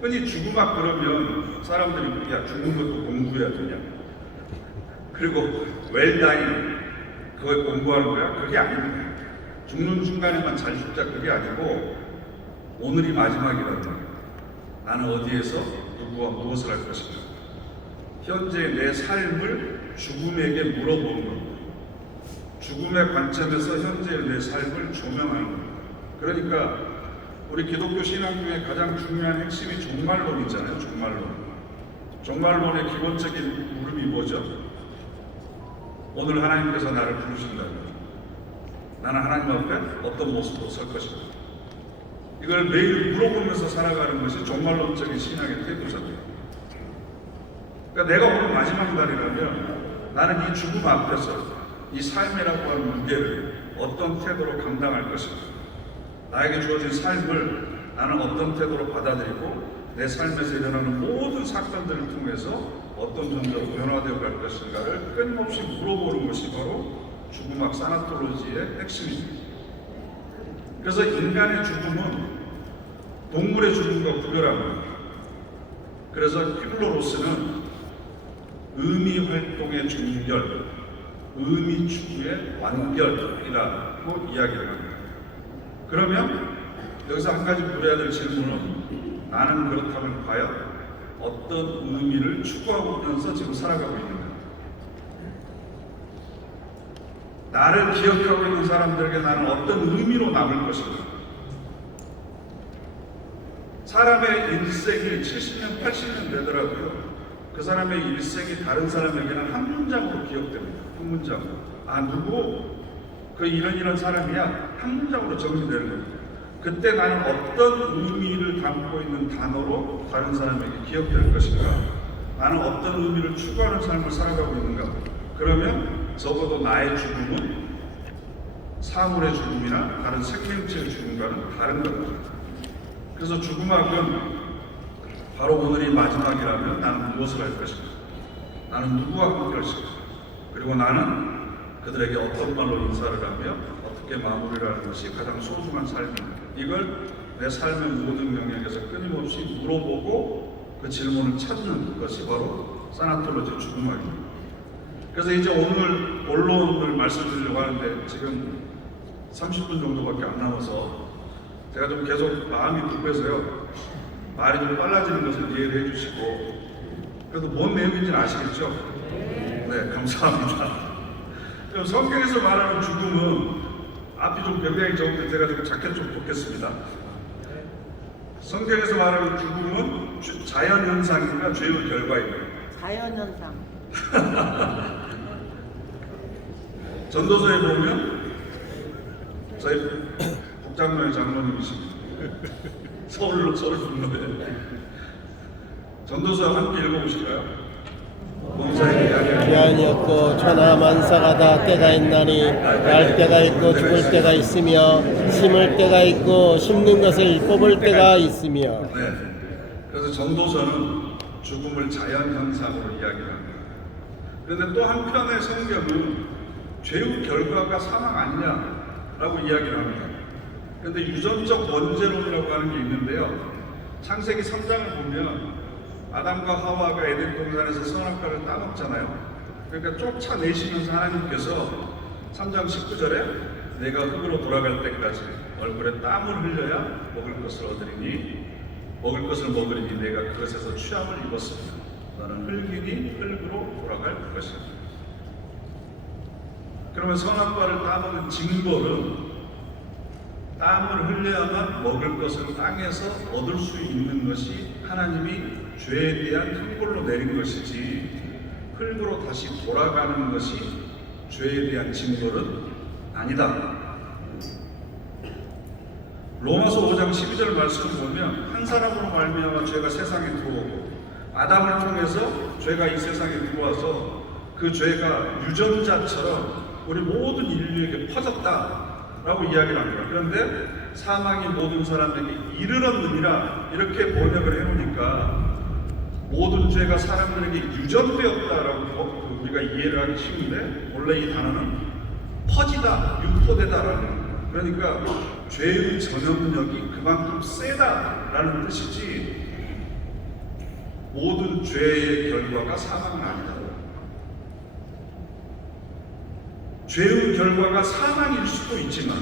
흔히 주음악 그러면 사람들이 야 죽는 것도 공부해야 되냐 그리고 웰다잉 그걸 공부하는 거야? 그게 아닙니다. 죽는 순간에만 잘 죽자 그게 아니고 오늘이 마지막이라는 거예요. 나는 어디에서 누구와 무엇을 할 것인가 현재 내 삶을 죽음에게 물어보는 겁니다. 죽음의 관점에서 현재의 내 삶을 조명하는 겁니다. 그러니까 우리 기독교 신앙 중에 가장 중요한 핵심이 종말론이잖아요. 종말론. 종말론의 기본적인 물음이 뭐죠? 오늘 하나님께서 나를 부르신다면 나는 하나님 앞에 어떤 모습으로 설 것인가? 이걸 매일 물어보면서 살아가는 것이 종말론적인 신앙의 태도잖아요. 그러니까 내가 오늘 마지막 날이라면 나는 이 죽음 앞에서 이 삶이라고 하는 무게를 어떤 태도로 감당할 것인가? 나에게 주어진 삶을 나는 어떤 태도로 받아들이고 내 삶에서 일어나는 모든 사건들을 통해서 어떤 존재로 변화되어 갈 것인가를 끊임없이 물어보는 것이 바로 죽음학 사나톨로지의 핵심입니다. 그래서 인간의 죽음은 동물의 죽음과 구별합니다. 그래서 킬로로스는 의미 활동의 종결, 의미 추구의 완결이라고 이야기를 합니다. 그러면 여기서 한 가지 물어야 될 질문은 나는 그렇다면 과연 어떤 의미를 추구하면서 지금 살아가고 있는가? 나를 기억하고 있는 사람들에게 나는 어떤 의미로 남을 것인가? 사람의 일생이 70년, 80년 되더라도요. 그 사람의 일생이 다른 사람에게는 한 문장으로 기억됩니다. 한 문장으로. 아, 누구? 그 이런 사람이야. 한 문장으로 정리되는 겁니다. 그때 나는 어떤 의미를 담고 있는 단어로 다른 사람에게 기억될 것인가? 나는 어떤 의미를 추구하는 삶을 살아가고 있는가? 그러면 적어도 나의 죽음은 사물의 죽음이나 다른 생명체의 죽음과는 다른 겁니다. 그래서 죽음학은 바로 오늘이 마지막이라면 나는 무엇을 할 것인가? 나는 누구와 함께 할 것인가? 그리고 나는 그들에게 어떤 말로 인사를 하며 어떻게 마무리를 하는 것이 가장 소중한 삶인가? 이걸 내 삶의 모든 영역에서 끊임없이 물어보고 그 질문을 찾는 것이 바로 사나톨로지 죽음학입니다. 그래서 이제 오늘 본론을 말씀드리려고 하는데 지금 30분 정도밖에 안 남아서 제가 좀 계속 마음이 급해서요. 말이 좀 빨라지는 것을 이해를 해주시고 그래도 뭔 내용인지는 아시겠죠? 네, 감사합니다. 그럼 성경에서 말하는 죽음은 앞이 좀 굉장히 적은데 제가 좀 작게 좀 돕겠습니다. 성경에서 말하는 죽음은 자연현상인가 죄의 결과인가요? 자연현상. 전도서에 보면 저희 북장로의 장로님이십니다. 서울 분로에 전도서 함께 읽어보실까요? 범사에 이야기하는 기한이었고 천하 만사가 다 때가 있나니 날 때가 있고 죽을 때가 있으며 심을 때가 있고 심는 것을 뽑을 때가 있으며. 네. 그래서 전도서는 죽음을 자연현상으로 이야기합니다. 그런데 또 한편의 성경은 죄의 결과가 사망 아니냐라고 이야기를 합니다. 그런데 유전적 원죄론이라고 하는 게 있는데요. 창세기 3장을 보면 아담과 하와가 에덴 동산에서 선악과를 따먹잖아요. 그러니까 쫓아내시면서 하나님께서 3장 19절에 내가 흙으로 돌아갈 때까지 얼굴에 땀을 흘려야 먹을 것을 얻으리니 먹을 것을 먹으리니 내가 그것에서 취함을 입었으며 너는 흙이니 흙으로 돌아갈 것이다. 그러면 선악과를 따먹는 징벌은 땀을 흘려야만 먹을 것을 땅에서 얻을 수 있는 것이 하나님이 죄에 대한 형벌로 내린 것이지 흙으로 다시 돌아가는 것이 죄에 대한 징벌은 아니다. 로마서 5장 12절 말씀을 보면 한 사람으로 말미암아 죄가 세상에 들어오고 아담을 통해서 죄가 이 세상에 들어와서 그 죄가 유전자처럼 우리 모든 인류에게 퍼졌다라고 이야기를 합니다. 그런데 사망이 모든 사람에게 이르렀느니라 이렇게 번역을 해놓으니까 모든 죄가 사람들에게 유전되었다라고 우리가 이해를 하기 쉬운데 원래 이 단어는 퍼지다, 유포되다라는 그러니까 죄의 전염력이 그만큼 세다라는 뜻이지 모든 죄의 결과가 사망은 아니다. 죄의 결과가 사망일 수도 있지만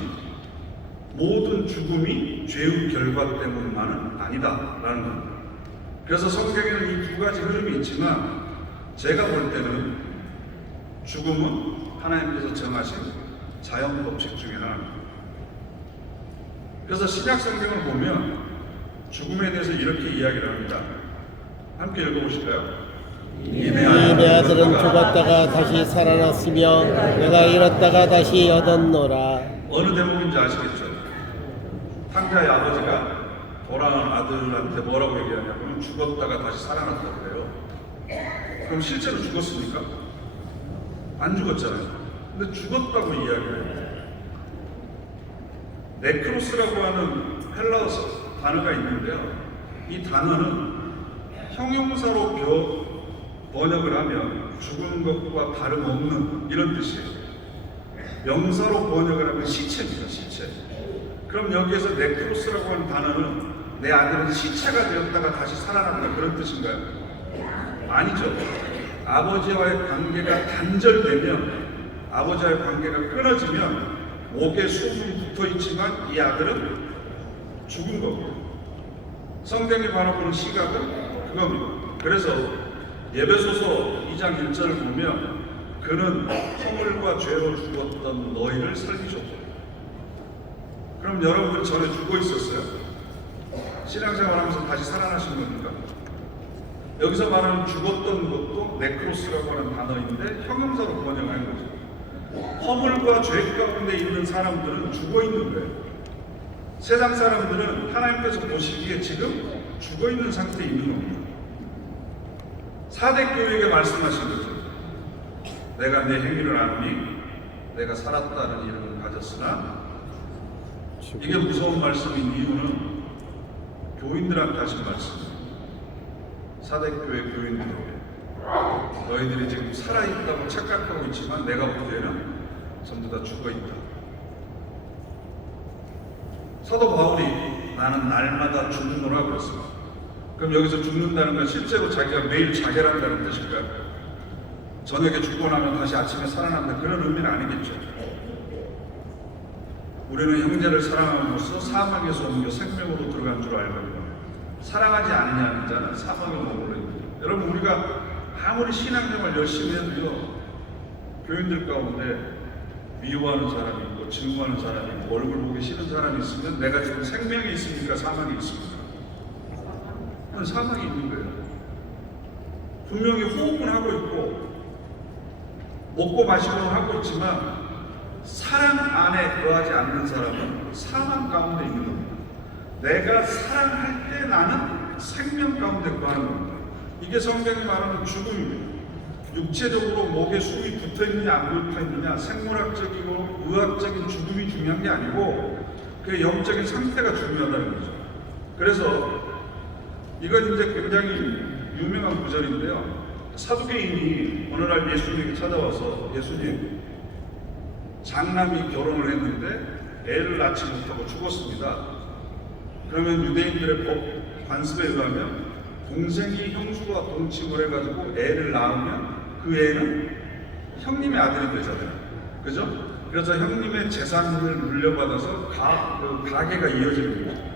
모든 죽음이 죄의 결과 때문만은 아니다라는 겁니다. 그래서 성경에는 이 두 가지 흐름이 있지만 제가 볼 때는 죽음은 하나님께서 정하신 자연 법칙 중에 하나입니다. 그래서 신약 성경을 보면 죽음에 대해서 이렇게 이야기를 합니다. 함께 읽어보실까요? 내 아들은 죽었다가 다시 살아났으며 내가 잃었다가 다시 얻었노라. 어느 대목인지 아시겠죠? 탕자의 아버지가 돌아온 아들한테 뭐라고 얘기하냐면 죽었다가 다시 살아났다고 그래요. 그럼 실제로 죽었습니까? 안 죽었잖아요. 근데 죽었다고 이야기해요. 네크로스라고 하는 헬라어 단어가 있는데요. 이 단어는 형용사로 번역을 하면 죽은 것과 다름없는 이런 뜻이에요. 명사로 번역을 하면 시체입니다. 시체. 그럼 여기에서 네크로스라고 하는 단어는 내 아들은 시체가 되었다가 다시 살아난다 그런 뜻인가요? 아니죠. 아버지와의 관계가 단절되면 아버지와의 관계가 끊어지면 목에 숨이 붙어 있지만 이 아들은 죽은 겁니다. 성경이 바라보는 시각은 그겁니다. 그래서 예배소서 2장 1절을 보면 그는 허물과 죄로 죽었던 너희를 살리셨고 그럼 여러분 전에 죽어 있었어요? 신앙생활하면서 다시 살아나신 겁니까? 여기서 말하는 죽었던 것도 네크로스라고 하는 단어인데 형용사로 번역한 거죠. 허물과 죄 가운데 있는 사람들은 죽어 있는 거예요. 세상 사람들은 하나님께서 보시기에 지금 죽어 있는 상태에 있는 겁니다. 사대 교회에게 말씀하신 거죠. 내가 내 행위를 아노니 내가 살았다는 이름을 가졌으나 이게 무서운 말씀인 이유는 교인들한테 하신 말씀이에요. 사대교회 교인들에게 너희들이 지금 살아있다고 착각하고 있지만 내가 보기에는 전부 다 죽어있다. 사도 바울이 나는 날마다 죽노라 그랬습니다. 그럼 여기서 죽는다는 건 실제로 자기가 매일 자결한다는 뜻일까요? 저녁에 죽고 나면 다시 아침에 살아난다 그런 의미는 아니겠죠. 우리는 형제를 사랑함으로써 사망에서 옮겨 생명으로 들어간 줄 알거든요. 사랑하지 않느냐는 자는 사망을 머물러 있는 거예요. 여러분, 우리가 아무리 신앙생활 열심히 해도요, 교인들 가운데 미워하는 사람이 있고 증오하는 사람이 있고 얼굴 보기 싫은 사람이 있으면 내가 지금 생명이 있습니까? 사망이 있습니까? 사망이 있는 거예요. 분명히 호흡은 하고 있고 먹고 마시고 하고 있지만 사랑 안에 거하지 않는 사람은 사망 가운데 있는 겁니다. 내가 사랑할 때 나는 생명 가운데 거하는 겁니다. 이게 성경이 말하는 죽음입니다. 육체적으로 목에 숨이 붙어있느냐 안 붙어있느냐 생물학적이고 의학적인 죽음이 중요한 게 아니고 그 영적인 상태가 중요하다는 거죠. 그래서 이건 이제 굉장히 유명한 구절인데요. 사두개인이 어느 날 예수님에게 찾아와서 예수님, 장남이 결혼을 했는데 애를 낳지 못하고 죽었습니다. 그러면 유대인들의 법 관습에 의하면 동생이 형수와 동침을 해가지고 애를 낳으면 그 애는 형님의 아들이 되잖아요. 그죠? 그래서 형님의 재산을 물려받아서 가계가 이어지는 거죠.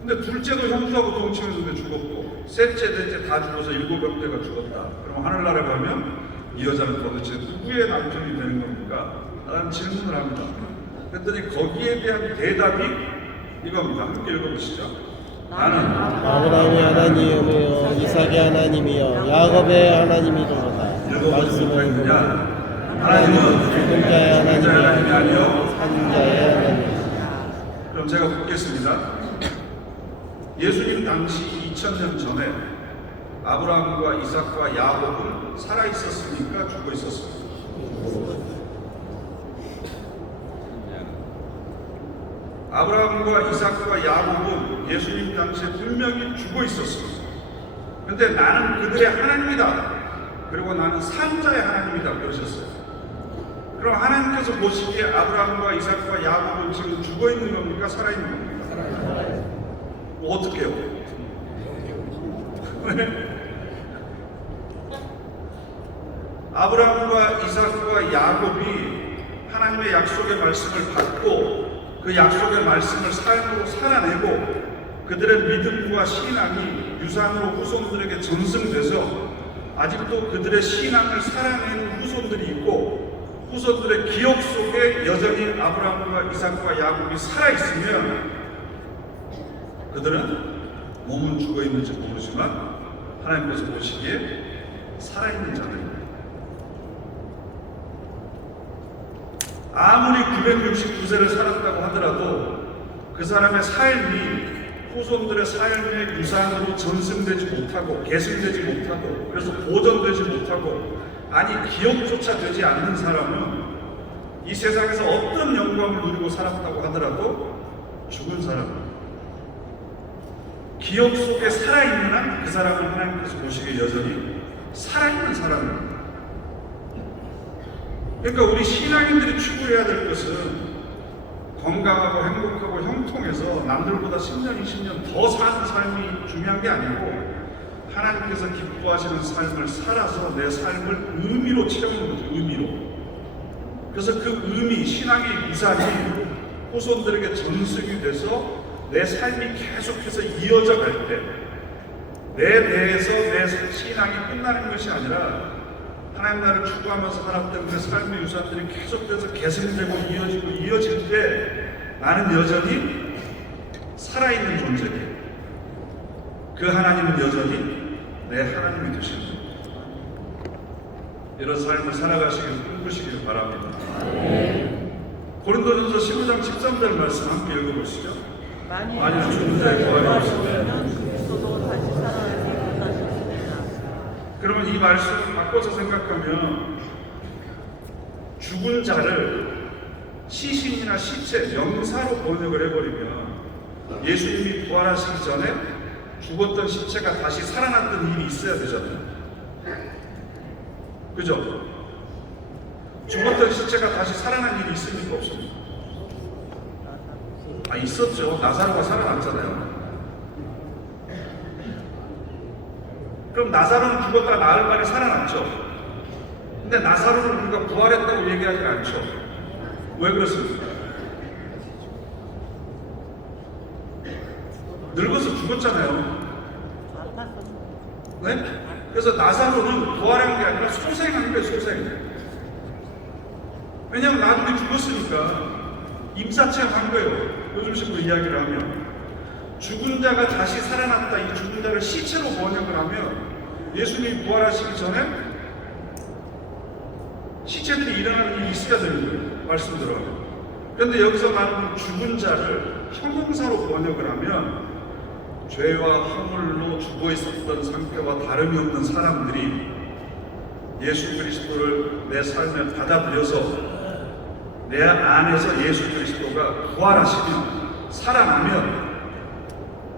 근데 둘째도 형수하고 동침했는데 죽었고 셋째, 넷째 다 죽어서 7형제가 죽었다. 그럼 하늘나라 가면 이 여자는 도대체 누구의 남편이 되는 겁니까? 라는 질문을 합니다. 그랬더니 거기에 대한 대답이 이겁니다. 함께 읽어보시죠. 나는 아브라함의 하나님이요 이삭의 하나님이요 야곱의 하나님이로다. 말씀을 읽어보시냐? 하나님은 죽은 자의 하나님이 하나님이 아니요 산 자의 하나님. 그럼 제가 묻겠습니다. 예수님 당시 2000년 전에 아브라함과 이삭과 야곱은 살아 있었습니까? 죽어 있었습니까? 아브라함과 이삭과 야곱은 예수님 당시에 분명히 죽어 있었습니다. 그런데 나는 그들의 하나님이다. 그리고 나는 산자의 하나님이다. 그러셨어요. 그럼 하나님께서 보시기에 아브라함과 이삭과 야곱은 지금 죽어 있는 겁니까? 살아 있는 겁니까? 어떻게 해요? 아브라함과 이삭과 야곱이 하나님의 약속의 말씀을 받고 그 약속의 말씀을 삶으로 살아내고 그들의 믿음과 신앙이 유산으로 후손들에게 전승돼서 아직도 그들의 신앙을 살아내는 후손들이 있고 후손들의 기억 속에 여전히 아브라함과 이삭과 야곱이 살아있으면 그들은 몸은 죽어 있는지 모르지만 하나님께서 보시기에 살아있는 자들입니다. 아무리 969세를 살았다고 하더라도 그 사람의 삶이 후손들의 삶의 유산으로 전승되지 못하고 계승되지 못하고 그래서 보존되지 못하고 아니 기억조차 되지 않는 사람은 이 세상에서 어떤 영광을 누리고 살았다고 하더라도 죽은 사람입니다. 기억 속에 살아있는 한 그 사람은 하나님께서 보시기에 여전히 살아있는 사람입니다. 그러니까 우리 신앙인들이 추구해야 될 것은 건강하고 행복하고 형통해서 남들보다 10년, 20년 더 사는 삶이 중요한 게 아니고 하나님께서 기뻐하시는 삶을 살아서 내 삶을 의미로 채우는 거죠. 의미로. 그래서 그 의미, 신앙의 유산이 후손들에게 전승이 돼서 내 삶이 계속해서 이어져 갈 때 내 배에서 내 신앙이 끝나는 것이 아니라 하나님 나라를 추구하면서 살았던 그 삶의 유산들이 계속돼서 계승되고 이어질 때 나는 여전히 살아있는 존재예요. 그 하나님은 여전히 내 하나님이 되십니다. 이런 삶을 살아가시길 꿈꾸시길 바랍니다. 고린도전서 15장 13절 말씀 함께 읽어보시죠. 만일 죽은 자의 부활이 있으면 그러면 이 말씀을 바꿔서 생각하면 죽은 자를 시신이나 시체, 명사로 번역을 해버리면 예수님이 부활하시기 전에 죽었던 시체가 다시 살아났던 일이 있어야 되잖아요. 그죠? 죽었던 시체가 다시 살아난 일이 있습니까? 없습니까? 있었죠. 나사로가 살아났잖아요. 그럼 나사로는 죽었다가 나흘 만에 살아났죠. 근데 나사로는 우리가 부활했다고 얘기하지 않죠. 왜 그렇습니까? 늙어서 죽었잖아요. 네? 그래서 나사로는 부활한 게 아니라 소생한 거예요, 소생. 왜냐하면 나중에 죽었으니까 임사체험한 거예요. 요즘식으로 이야기를 하면 죽은 자가 다시 살아났다, 이 죽은 자를 시체로 번역을 하면 예수님이 부활하시기 전에 시체들이 일어나는 일이 있어야 되는 거예요, 말씀대로. 그런데 여기서 말하는 죽은 자를 형용사로 번역을 하면 죄와 허물로 죽어 있었던 상태와 다름이 없는 사람들이 예수 그리스도를 내 삶에 받아들여서 내 안에서 예수 그리스도가 부활하시면, 살아나면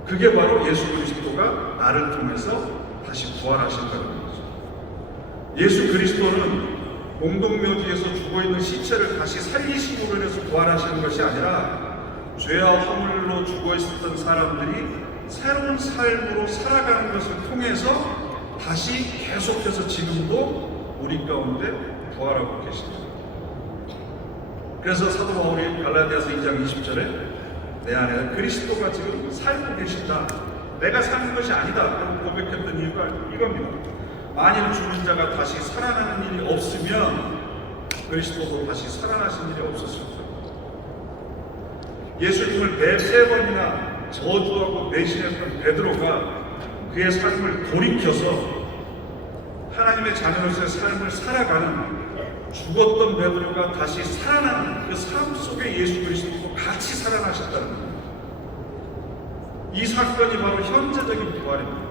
그게 바로 예수 그리스도가 나를 통해서 다시 부활하신다는 거죠. 예수 그리스도는 공동묘지에서 죽어있는 시체를 다시 살리심으로 인해서 부활하시는 것이 아니라 죄와 허물로 죽어있었던 사람들이 새로운 삶으로 살아가는 것을 통해서 다시 계속해서 지금도 우리 가운데 부활하고 계십니다. 그래서 사도 바울이 갈라디아서 2장 20절에 내 안에 그리스도가 지금 살고 계신다, 내가 사는 것이 아니다 라고 고백했던 이유가 이겁니다. 만일 죽은 자가 다시 살아나는 일이 없으면 그리스도도 다시 살아나신 일이 없었을 거예요. 예수님을 세 번이나 저주하고 배신했던 베드로가 그의 삶을 돌이켜서 하나님의 자녀로서의 삶을 살아가는, 죽었던 베드로가 다시 살아나는 그 삶 속에 예수 그리스도도 같이 살아나셨다는 겁니다. 이 사건이 바로 현재적인 부활입니다.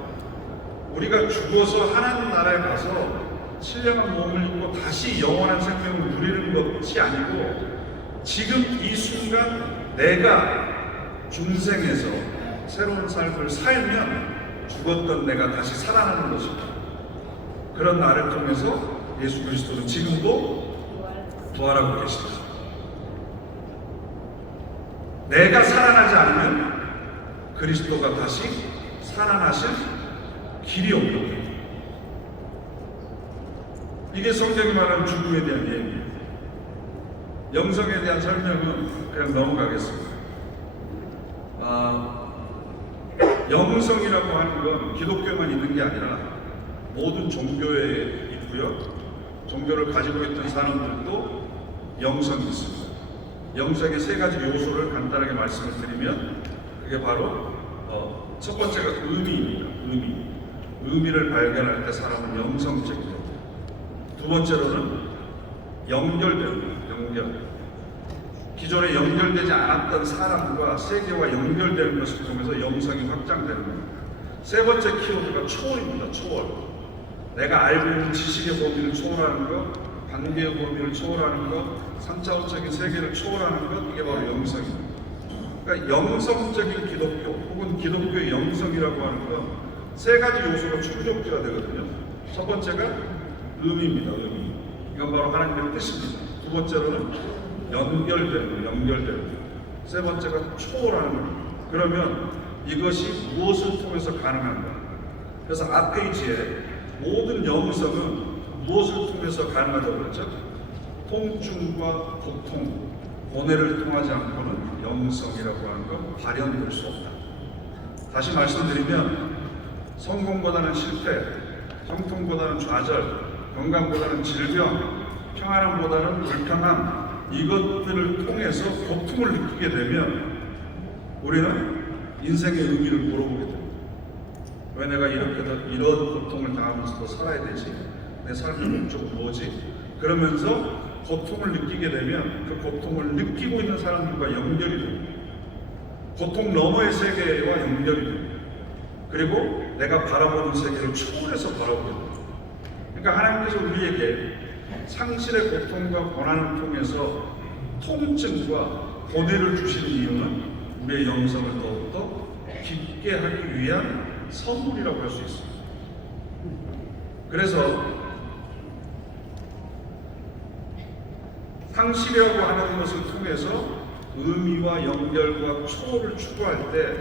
우리가 죽어서 하나님 나라에 가서 신령한 몸을 입고 다시 영원한 생명을 누리는 것이 아니고 지금 이 순간 내가 중생에서 새로운 삶을 살면 죽었던 내가 다시 살아나는 것입니다. 그런 나를 통해서 예수 그리스도는 지금도 부활하고 계십니다. 내가 살아나지 않으면 그리스도가 다시 살아나실 길이 없는 거예요. 이게 성경이 말하는 죽음에 대한 얘기예요. 영성에 대한 설명은 그냥 넘어가겠습니다. 영성이라고 하는 건 기독교만 있는 게 아니라 모든 종교에 있고요. 종교를 가지고 있던 사람들도 영성이 있습니다. 영성의 세 가지 요소를 간단하게 말씀을 드리면 그게 바로 첫 번째가 의미입니다. 의미를 발견할 때 사람은 영성적이고, 두 번째로는 연결. 기존에 연결되지 않았던 사람과 세계와 연결되는 것을 통해서 영성이 확장되는 겁니다. 세 번째 키워드가 초월입니다. 초월. 내가 알고 있는 지식의 범위를 초월하는 것, 관계의 범위를 초월하는 것, 3차원적인 세계를 초월하는 것, 이게 바로 영성입니다. 그러니까 영성적인 기독교 혹은 기독교의 영성이라고 하는 건 세 가지 요소가 충족돼야 되거든요. 첫 번째가 의미입니다. 의미. 이건 바로 하나님의 뜻입니다. 두 번째로는 연결되는. 세 번째가 초월하는 겁니다. 그러면 이것이 무엇을 통해서 가능한가? 그래서 앞페이지에 모든 영성은 무엇을 통해서 가능하다고 그랬죠? 통증과 고통, 고뇌를 통하지 않고는 영성이라고 하는 건 발현될 수 없다. 다시 말씀드리면 성공보다는 실패, 형통보다는 좌절, 건강보다는 질병, 평안함보다는 불평함, 이것들을 통해서 고통을 느끼게 되면 우리는 인생의 의미를 물어보게 됩니다. 왜 내가 이런 고통을 당하면서도 살아야 되지? 내 삶의 목적은 뭐지? 그러면서 고통을 느끼게 되면 그 고통을 느끼고 있는 사람들과 연결이 됩니다. 고통 너머의 세계와 연결이 됩니다. 그리고 내가 바라보는 세계를 초월해서 바라보게 됩니다. 그러니까 하나님께서 우리에게 상실의 고통과 고난을 통해서 통증과 고뇌를 주시는 이유는 우리의 영성을 더욱더 깊게 하기 위한 선물이라고 할 수 있습니다. 그래서 상실이라고 하는 것을 통해서 의미와 연결과 초월을 추구할 때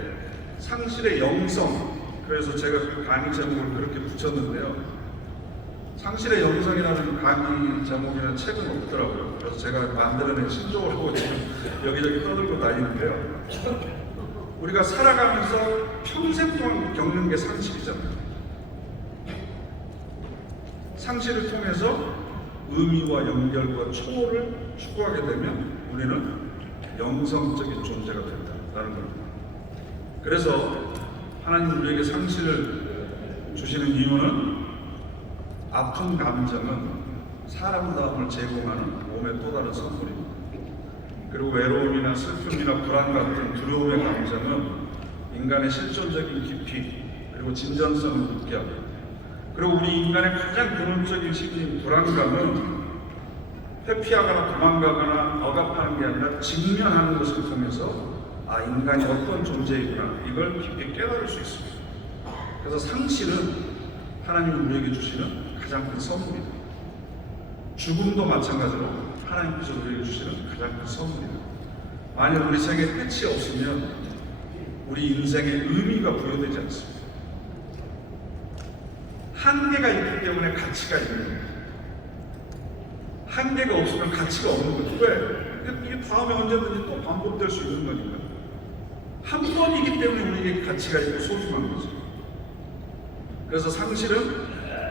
상실의 영성, 그래서 제가 그 강의 제목을 그렇게 붙였는데요. 상실의 영성이라는 강의 제목이라는 책은 없더라고요. 그래서 제가 만들어낸 신조어를 보고 지금 여기저기 떠들고 다니는데요. 우리가 살아가면서 평생 동안 겪는 게 상실이잖아요. 상실을 통해서 의미와 연결과 초월을 추구하게 되면 우리는 영성적인 존재가 된다는 겁니다. 그래서 하나님 우리에게 상실을 주시는 이유는 아픈 감정은 사람다움을 제공하는 몸의 또 다른 선물입니다. 그리고 외로움이나 슬픔이나 불안 같은 두려움의 감정은 인간의 실존적인 깊이 그리고 진전성을 묻게 합니다. 그리고 우리 인간의 가장 근원적인 심리인 불안감은 회피하거나 도망가거나 억압하는 게 아니라 직면하는 것을 통해서 인간이 어떤 존재이구나 이걸 깊이 깨달을 수 있습니다. 그래서 상실은 하나님이 우리에게 주시는 가장 큰 선물입니다. 죽음도 마찬가지로 하나님께서 우리에게 주시는 가장 큰 선물입니다. 만약 우리 생에 끝이 없으면 우리 인생의 의미가 부여되지 않습니다. 한계가 있기 때문에 가치가 있는 거예요. 한계가 없으면 가치가 없는 거죠. 왜? 이게 다음에 언제든지 또 반복될 수 있는 거니까. 한 번이기 때문에 우리에게 가치가 있고 소중한 거죠. 그래서 상실은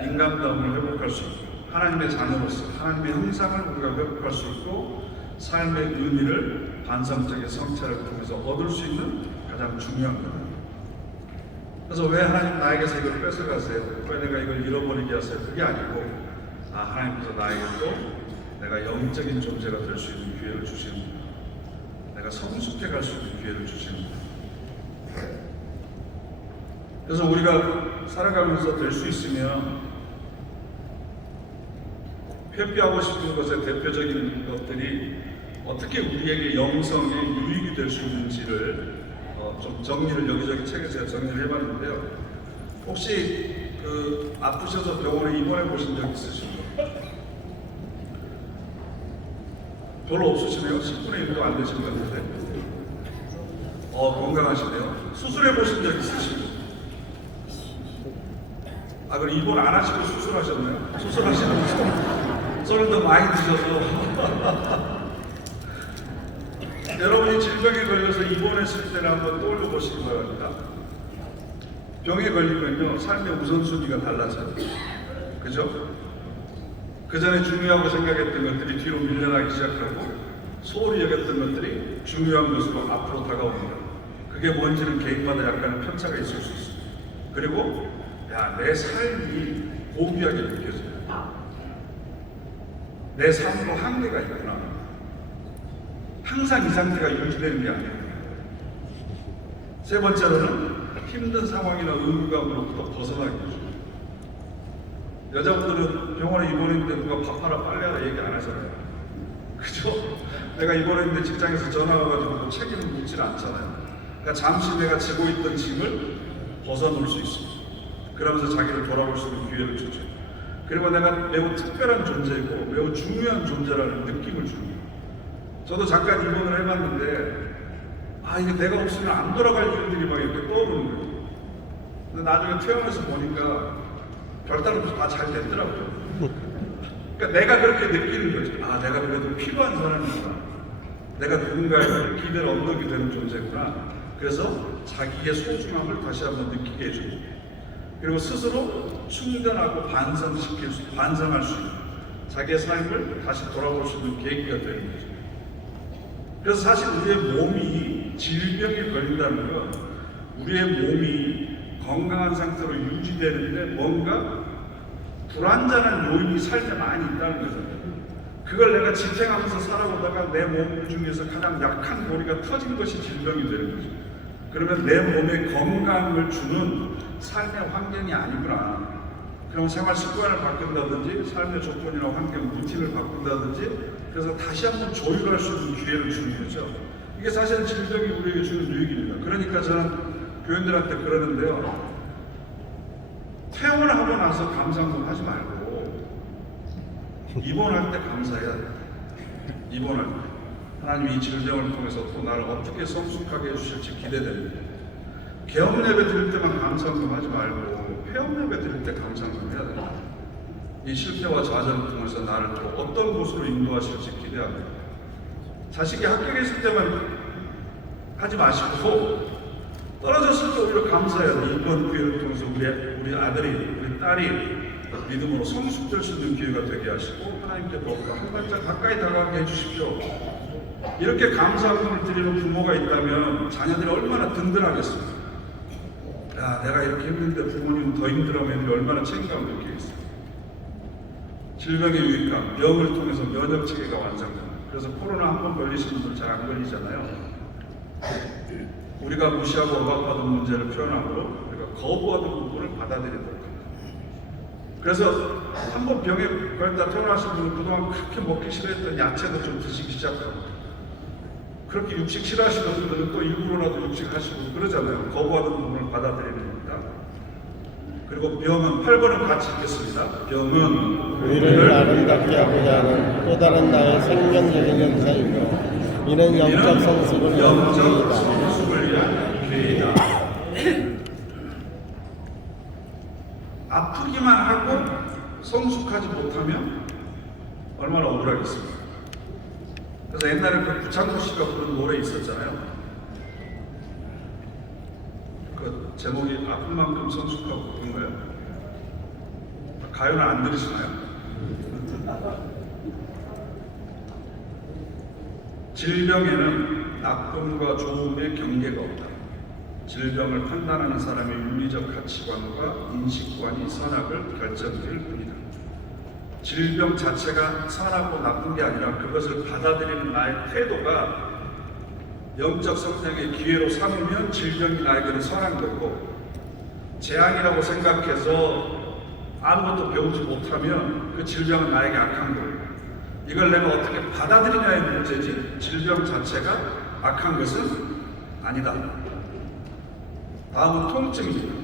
인간다움을 회복할 수 있고 하나님의 자녀로서 하나님의 형상을 우리가 회복할 수 있고 삶의 의미를 반성적인 성찰을 통해서 얻을 수 있는 가장 중요한 겁니다. 그래서 왜 하나님 나에게서 이걸 뺏어가세요? 왜 내가 이걸 잃어버리게 하세요? 그게 아니고 하나님께서 나에게 또 내가 영적인 존재가 될 수 있는 기회를 주시는 거예요. 내가 성숙해 갈 수 있는 기회를 주시는 거예요. 그래서 우리가 살아가면서 될 수 있으면 회피하고 싶은 것의 대표적인 것들이 어떻게 우리에게 영성에 유익이 될 수 있는지를 좀 정리를 여기저기 책에서 정리를 해봤는데요. 혹시 아프셔서 병원에 입원해 보신 적 있으신가요? 별로 없으시네요. 10분의 1도 안 되신 것 같은데. 건강하시네요. 수술해 보신 적 있으신가요? 그럼 입원 안 하시고 수술하셨나요? 수술하시면서 썰을 더 많이 드셔서 여러분이 질병에 걸려서 입원했을 때를 한번 떠올려 보시기 바랍니다. 병에 걸리면요 삶의 우선순위가 달라져요. 그죠? 그 전에 중요하고 생각했던 것들이 뒤로 밀려나기 시작하고 소홀히 여겼던 것들이 중요한 것으로 앞으로 다가옵니다. 그게 뭔지는 개인마다 약간의 편차가 있을 수 있습니다. 그리고 내 삶이 고귀하게 느껴져요. 내 삶으로 한계가 있구나. 항상 이 상태가 유지되는 게 아니에요. 세 번째로는 힘든 상황이나 의무감으로부터 벗어나게 되죠. 여자분들은 병원에 입원했는데 누가 밥하라 빨래하라 얘기 안 하잖아요. 그죠? 내가 입원했는데 직장에서 전화 와가지고 책임을 묻질 않잖아요. 그러니까 잠시 내가 지고 있던 짐을 벗어놓을 수 있습니다. 그러면서 자기를 돌아볼 수 있는 기회를 주죠. 그리고 내가 매우 특별한 존재이고 매우 중요한 존재라는 느낌을 줍니다. 저도 잠깐 입원을 해봤는데 이게 내가 없으면 안 돌아갈 일들이 막 이렇게 떠오르는 거예요. 근데 나중에 퇴원해서 보니까 별다른 다 잘 됐더라고요. 그러니까 내가 그렇게 느끼는 거죠. 내가 그래도 필요한 사람이구나. 내가 누군가의 기댈 언덕이 되는 존재구나. 그래서 자기의 소중함을 다시 한번 느끼게 해줍니다. 그리고 스스로 충전하고 반성할 수 있는 자기의 삶을 다시 돌아볼 수 있는 계기가 되는 거죠. 그래서 사실 우리의 몸이 질병에 걸린다는 건 우리의 몸이 건강한 상태로 유지되는데 뭔가 불완전한 요인이 삶에 많이 있다는 거죠. 그걸 내가 지탱하면서 살아오다가 내 몸 중에서 가장 약한 고리가 터진 것이 질병이 되는 거죠. 그러면 내 몸에 건강을 주는 삶의 환경이 아니구나. 그럼 생활 습관을 바꾼다든지 삶의 조건이나 환경, 루틴을 바꾼다든지 그래서 다시 한번 조율할 수 있는 기회를 주는 거죠. 이게 사실은 질병이 우리에게 주는 유익입니다. 그러니까 저는 교인들한테 그러는데요. 퇴원을 하고 나서 감사한 건 하지 말고 입원할 때 감사해야 돼요. 입원할 때. 하나님이 이 질병을 통해서 또 나를 어떻게 성숙하게 해주실지 기대됩니다. 개업 예배 드릴 때만 감사한금 하지 말고 폐업 예배 드릴 때 감사한금 해야 됩니다. 이 실패와 좌절을 통해서 나를 또 어떤 곳으로 인도하실지 기대합니다. 자식이 합격에 있을 때만 하지 마시고 떨어졌을 때 오히려 감사해야 돼. 이번 기회를 통해서 우리 아들이, 우리 딸이 믿음으로 성숙될 수 있는 기회가 되게 하시고 하나님께 더욱더 한 발짝 가까이 다가가게 해주십시오. 이렇게 감사함을 드리는 부모가 있다면 자녀들이 얼마나 든든하겠습니까? 야, 내가 이렇게 힘든데 부모님은 더 힘들어하면 애들이 얼마나 책임감을 느끼겠어요. 질병의 유익함, 병을 통해서 면역 체계가 완성됩니다. 그래서 코로나 한 번 걸리시는 분들 잘 안 걸리잖아요. 우리가 무시하고 억압하던 문제를 표현하고 우리가 거부하던 부분을 받아들이도록 합니다. 그래서 한 번 병에 걸렸다 퇴원하신 분은 그동안 그렇게 먹기 싫어했던 야채도 좀 드시기 시작하고, 그렇게 육식 싫어하시는 분들은 또 일부러라도 육식하시고 그러잖아요. 거부하던 부분을 받아들이는 겁니다. 그리고 병은 8번은 같이 읽겠습니다. 병은 우리를 아름답게 하고자 하는 또 다른 나의 생명적인 역사이고 이는 영적 성숙을 위한 기회이다. 아프기만 하고 성숙하지 못하면 얼마나 억울하겠습니까? 그래서 옛날에 그 구창모 씨가 부른 노래 있었잖아요. 그 제목이 아픈 만큼 성숙하고 그런가요? 가요는 안 들으시나요? 질병에는 나쁨과 좋음의 경계가 없다. 질병을 판단하는 사람의 윤리적 가치관과 인식관이 선악을 결정지을 뿐이다. 질병 자체가 선하고 나쁜 게 아니라 그것을 받아들이는 나의 태도가 영적 성장의 기회로 삼으면 질병이 나에게는 선한 거고, 재앙이라고 생각해서 아무것도 배우지 못하면 그 질병은 나에게 악한 거예요. 이걸 내가 어떻게 받아들이냐의 문제지 질병 자체가 악한 것은 아니다. 다음은 통증입니다.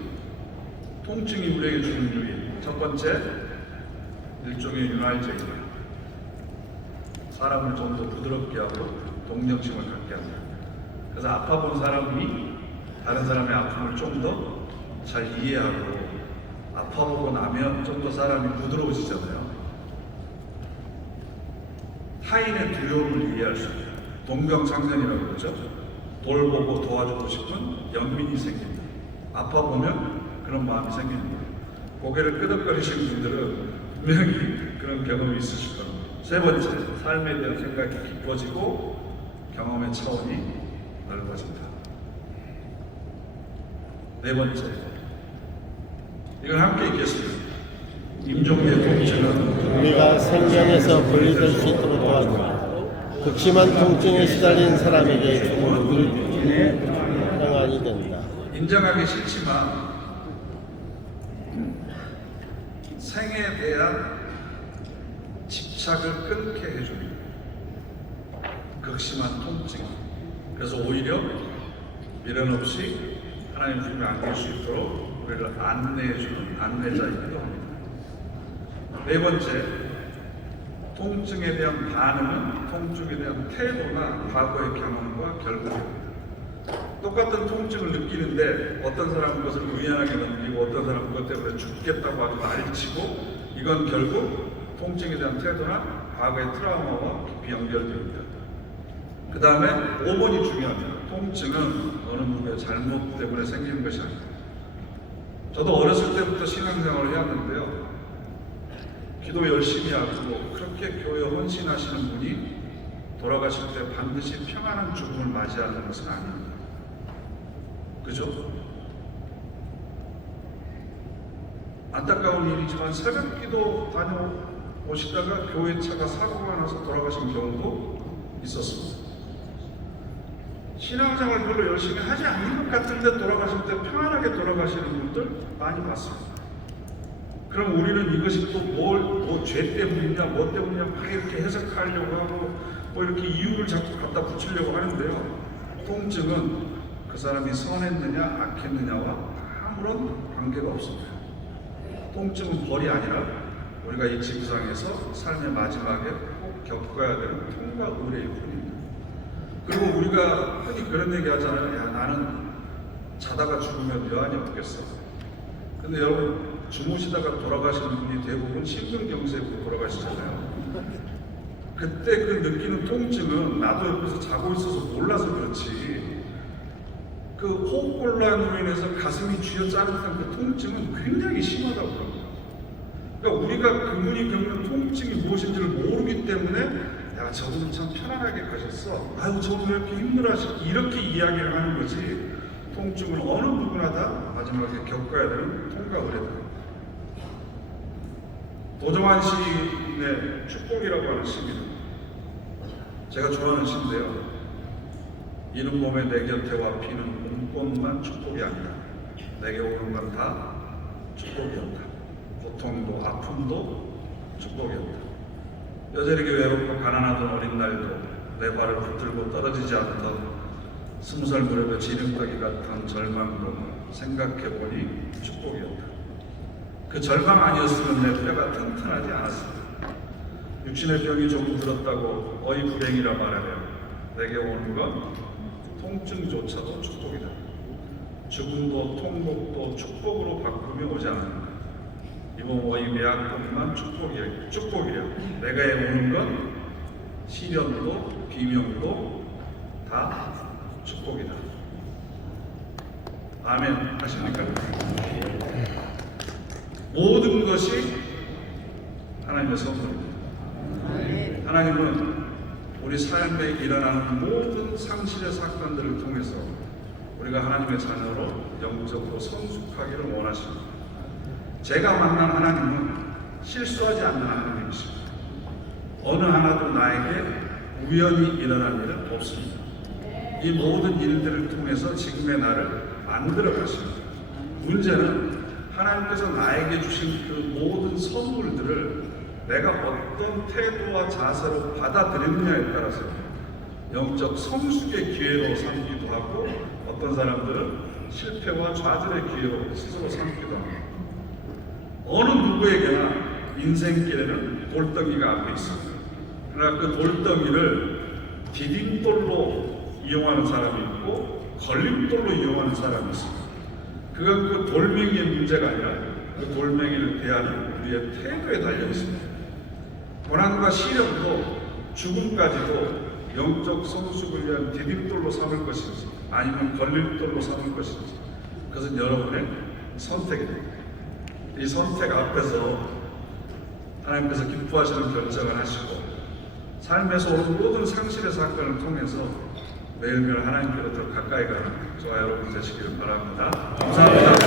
통증이 우리에게 주는 유익. 첫 번째, 일종의 윤활제입니다. 사람을 좀 더 부드럽게 하고 동정심을 갖게 합니다. 그래서 아파본 사람이 다른 사람의 아픔을 좀 더 잘 이해하고, 아파보고 나면 좀 더 사람이 부드러워지잖아요. 타인의 두려움을 이해할 수 있어요. 동병상련이라고 그러죠. 돌보고 도와주고 싶은 연민이 생깁니다. 아파보면 그런 마음이 생깁니다. 고개를 끄덕거리시는 분들은 분명히 그런 경험이 있으실 겁니다. 세 번째, 삶에 대한 생각이 깊어지고 경험의 차원이 넓어진다. 네 번째, 이걸 함께 읽겠습니다. 임종의 통증은 우리가 생명에서 분리될 수 있도록 도와준다. 극심한 통증에 시달린 사람에게 주는 평안이 된다. 인정하기 싫지만 생에 대한 집착을 끊게 해줍니다. 극심한 통증. 그래서 오히려 미련 없이 하나님 품에 안길 수 있도록 우리를 안내해주는 안내자이기도 합니다. 네 번째, 통증에 대한 반응은 통증에 대한 태도나 과거의 경험과 결과입니다. 똑같은 통증을 느끼는데 어떤 사람은 그것을 의연하게 넘기고 어떤 사람은 그것 때문에 죽겠다고 하고 난리치고, 이건 결국 통증에 대한 태도나 과거의 트라우마와 깊이 연결됩니다. 그 다음에 5번이 중요합니다. 통증은 어느 누구의 잘못 때문에 생기는 것이 아니다. 저도 어렸을 때부터 신앙생활을 해왔는데요. 기도 열심히 하고 그렇게 교회에 헌신하시는 분이 돌아가실 때 반드시 평안한 죽음을 맞이하는 것은 아닙니다. 그죠? 안타까운 일이지만 새벽기도 다녀오시다가 교회 차가 사고가 나서 돌아가신 경우도 있었습니다. 신앙생활 별로 열심히 하지 않는 것 같은데 돌아가실 때 평안하게 돌아가시는 분들 많이 봤습니다. 그럼 우리는 이것이 또 죄 때문이냐 뭐 때문이냐 막 이렇게 해석하려고 하고 뭐 이렇게 이유를 자꾸 갖다 붙이려고 하는데요. 통증은 그 사람이 선했느냐 악했느냐와 아무런 관계가 없습니다. 통증은 벌이 아니라 우리가 이 지구상에서 삶의 마지막에 꼭 겪어야 되는 통과 의례일 뿐입니다. 그리고 우리가 흔히 그런 얘기 하잖아요. 야, 나는 자다가 죽으면 여한이 없겠어. 근데 여러분, 주무시다가 돌아가시는 분이 대부분 심근경색으로 돌아가시잖아요. 그때 그 느끼는 통증은 나도 옆에서 자고 있어서 몰라서 그렇지, 그 호흡곤란으로 인해서 가슴이 쥐어짜는 그 통증은 굉장히 심하다고 합니다. 그러니까 우리가 그분이 겪는 통증이 무엇인지를 모르기 때문에 야 저분은 참 편안하게 가셨어. 아유 저분 왜 이렇게 힘들어하시 이렇게 이야기를 하는 거지. 통증은 어느 누구나 다 마지막에 겪어야 되는 통과 의례다. 도정환 시인의 축복이라고 하는 시입니다. 제가 좋아하는 시인데요. 이는 봄에 내 곁에 와 피는 봄꽃만 축복이 아니다. 내게 오는 건 다 축복이었다. 고통도 아픔도 축복이었다. 여자에게 외롭고 가난하던 어린 날도 내 발을 붙들고 떨어지지 않던 20살 무렵의 지름가기 같은 절망도 생각해보니 축복이었다. 그 절망 아니었으면 내 뼈가 튼튼하지 않았습니다. 육신의 병이 조금 들었다고 어이 불행이라 말하며 내게 오는 건 통증조차도 축복이다. 죽음도 통곡도 축복으로 바꾸며 오지 않는다. 이번 어이 매약뿐만 축복이야. 내가 오는 건 시련도 비명도 다 축복이다. 아멘 하십니까? 모든 것이 하나님의 선물입니다. 하나님은 우리 삶에 일어나는 모든 상실의 사건들을 통해서 우리가 하나님의 자녀로 영적으로 성숙하기를 원하십니다. 제가 만난 하나님은 실수하지 않는 하나님이십니다. 어느 하나도 나에게 우연히 일어날 일은 없습니다. 이 모든 일들을 통해서 지금의 나를 만들어 가십니다. 문제는 하나님께서 나에게 주신 그 모든 선물들을 내가 어떤 태도와 자세로 받아들였느냐에 따라서 영적 성숙의 기회로 삼기도 하고 어떤 사람들은 실패와 좌절의 기회로 스스로 삼기도 합니다. 어느 누구에게나 인생길에는 돌덩이가 앞에 있습니다. 그러나 그 돌덩이를 디딤돌로 이용하는 사람이 있고 걸림돌로 이용하는 사람이 있습니다. 그건 그 돌멩이의 문제가 아니라 그 돌멩이를 대하는 우리의 태도에 달려 있습니다. 고난과 시련도 죽음까지도 영적 성숙을 위한 디딤돌로 삼을 것인지 아니면 걸림돌로 삼을 것인지 그것은 여러분의 선택입니다. 이 선택 앞에서 하나님께서 기뻐하시는 결정을 하시고 삶에서 오는 모든 상실의 사건을 통해서 매일매일 하나님께로 더 가까이 가는 저와 여러분 되시기를 바랍니다. 감사합니다.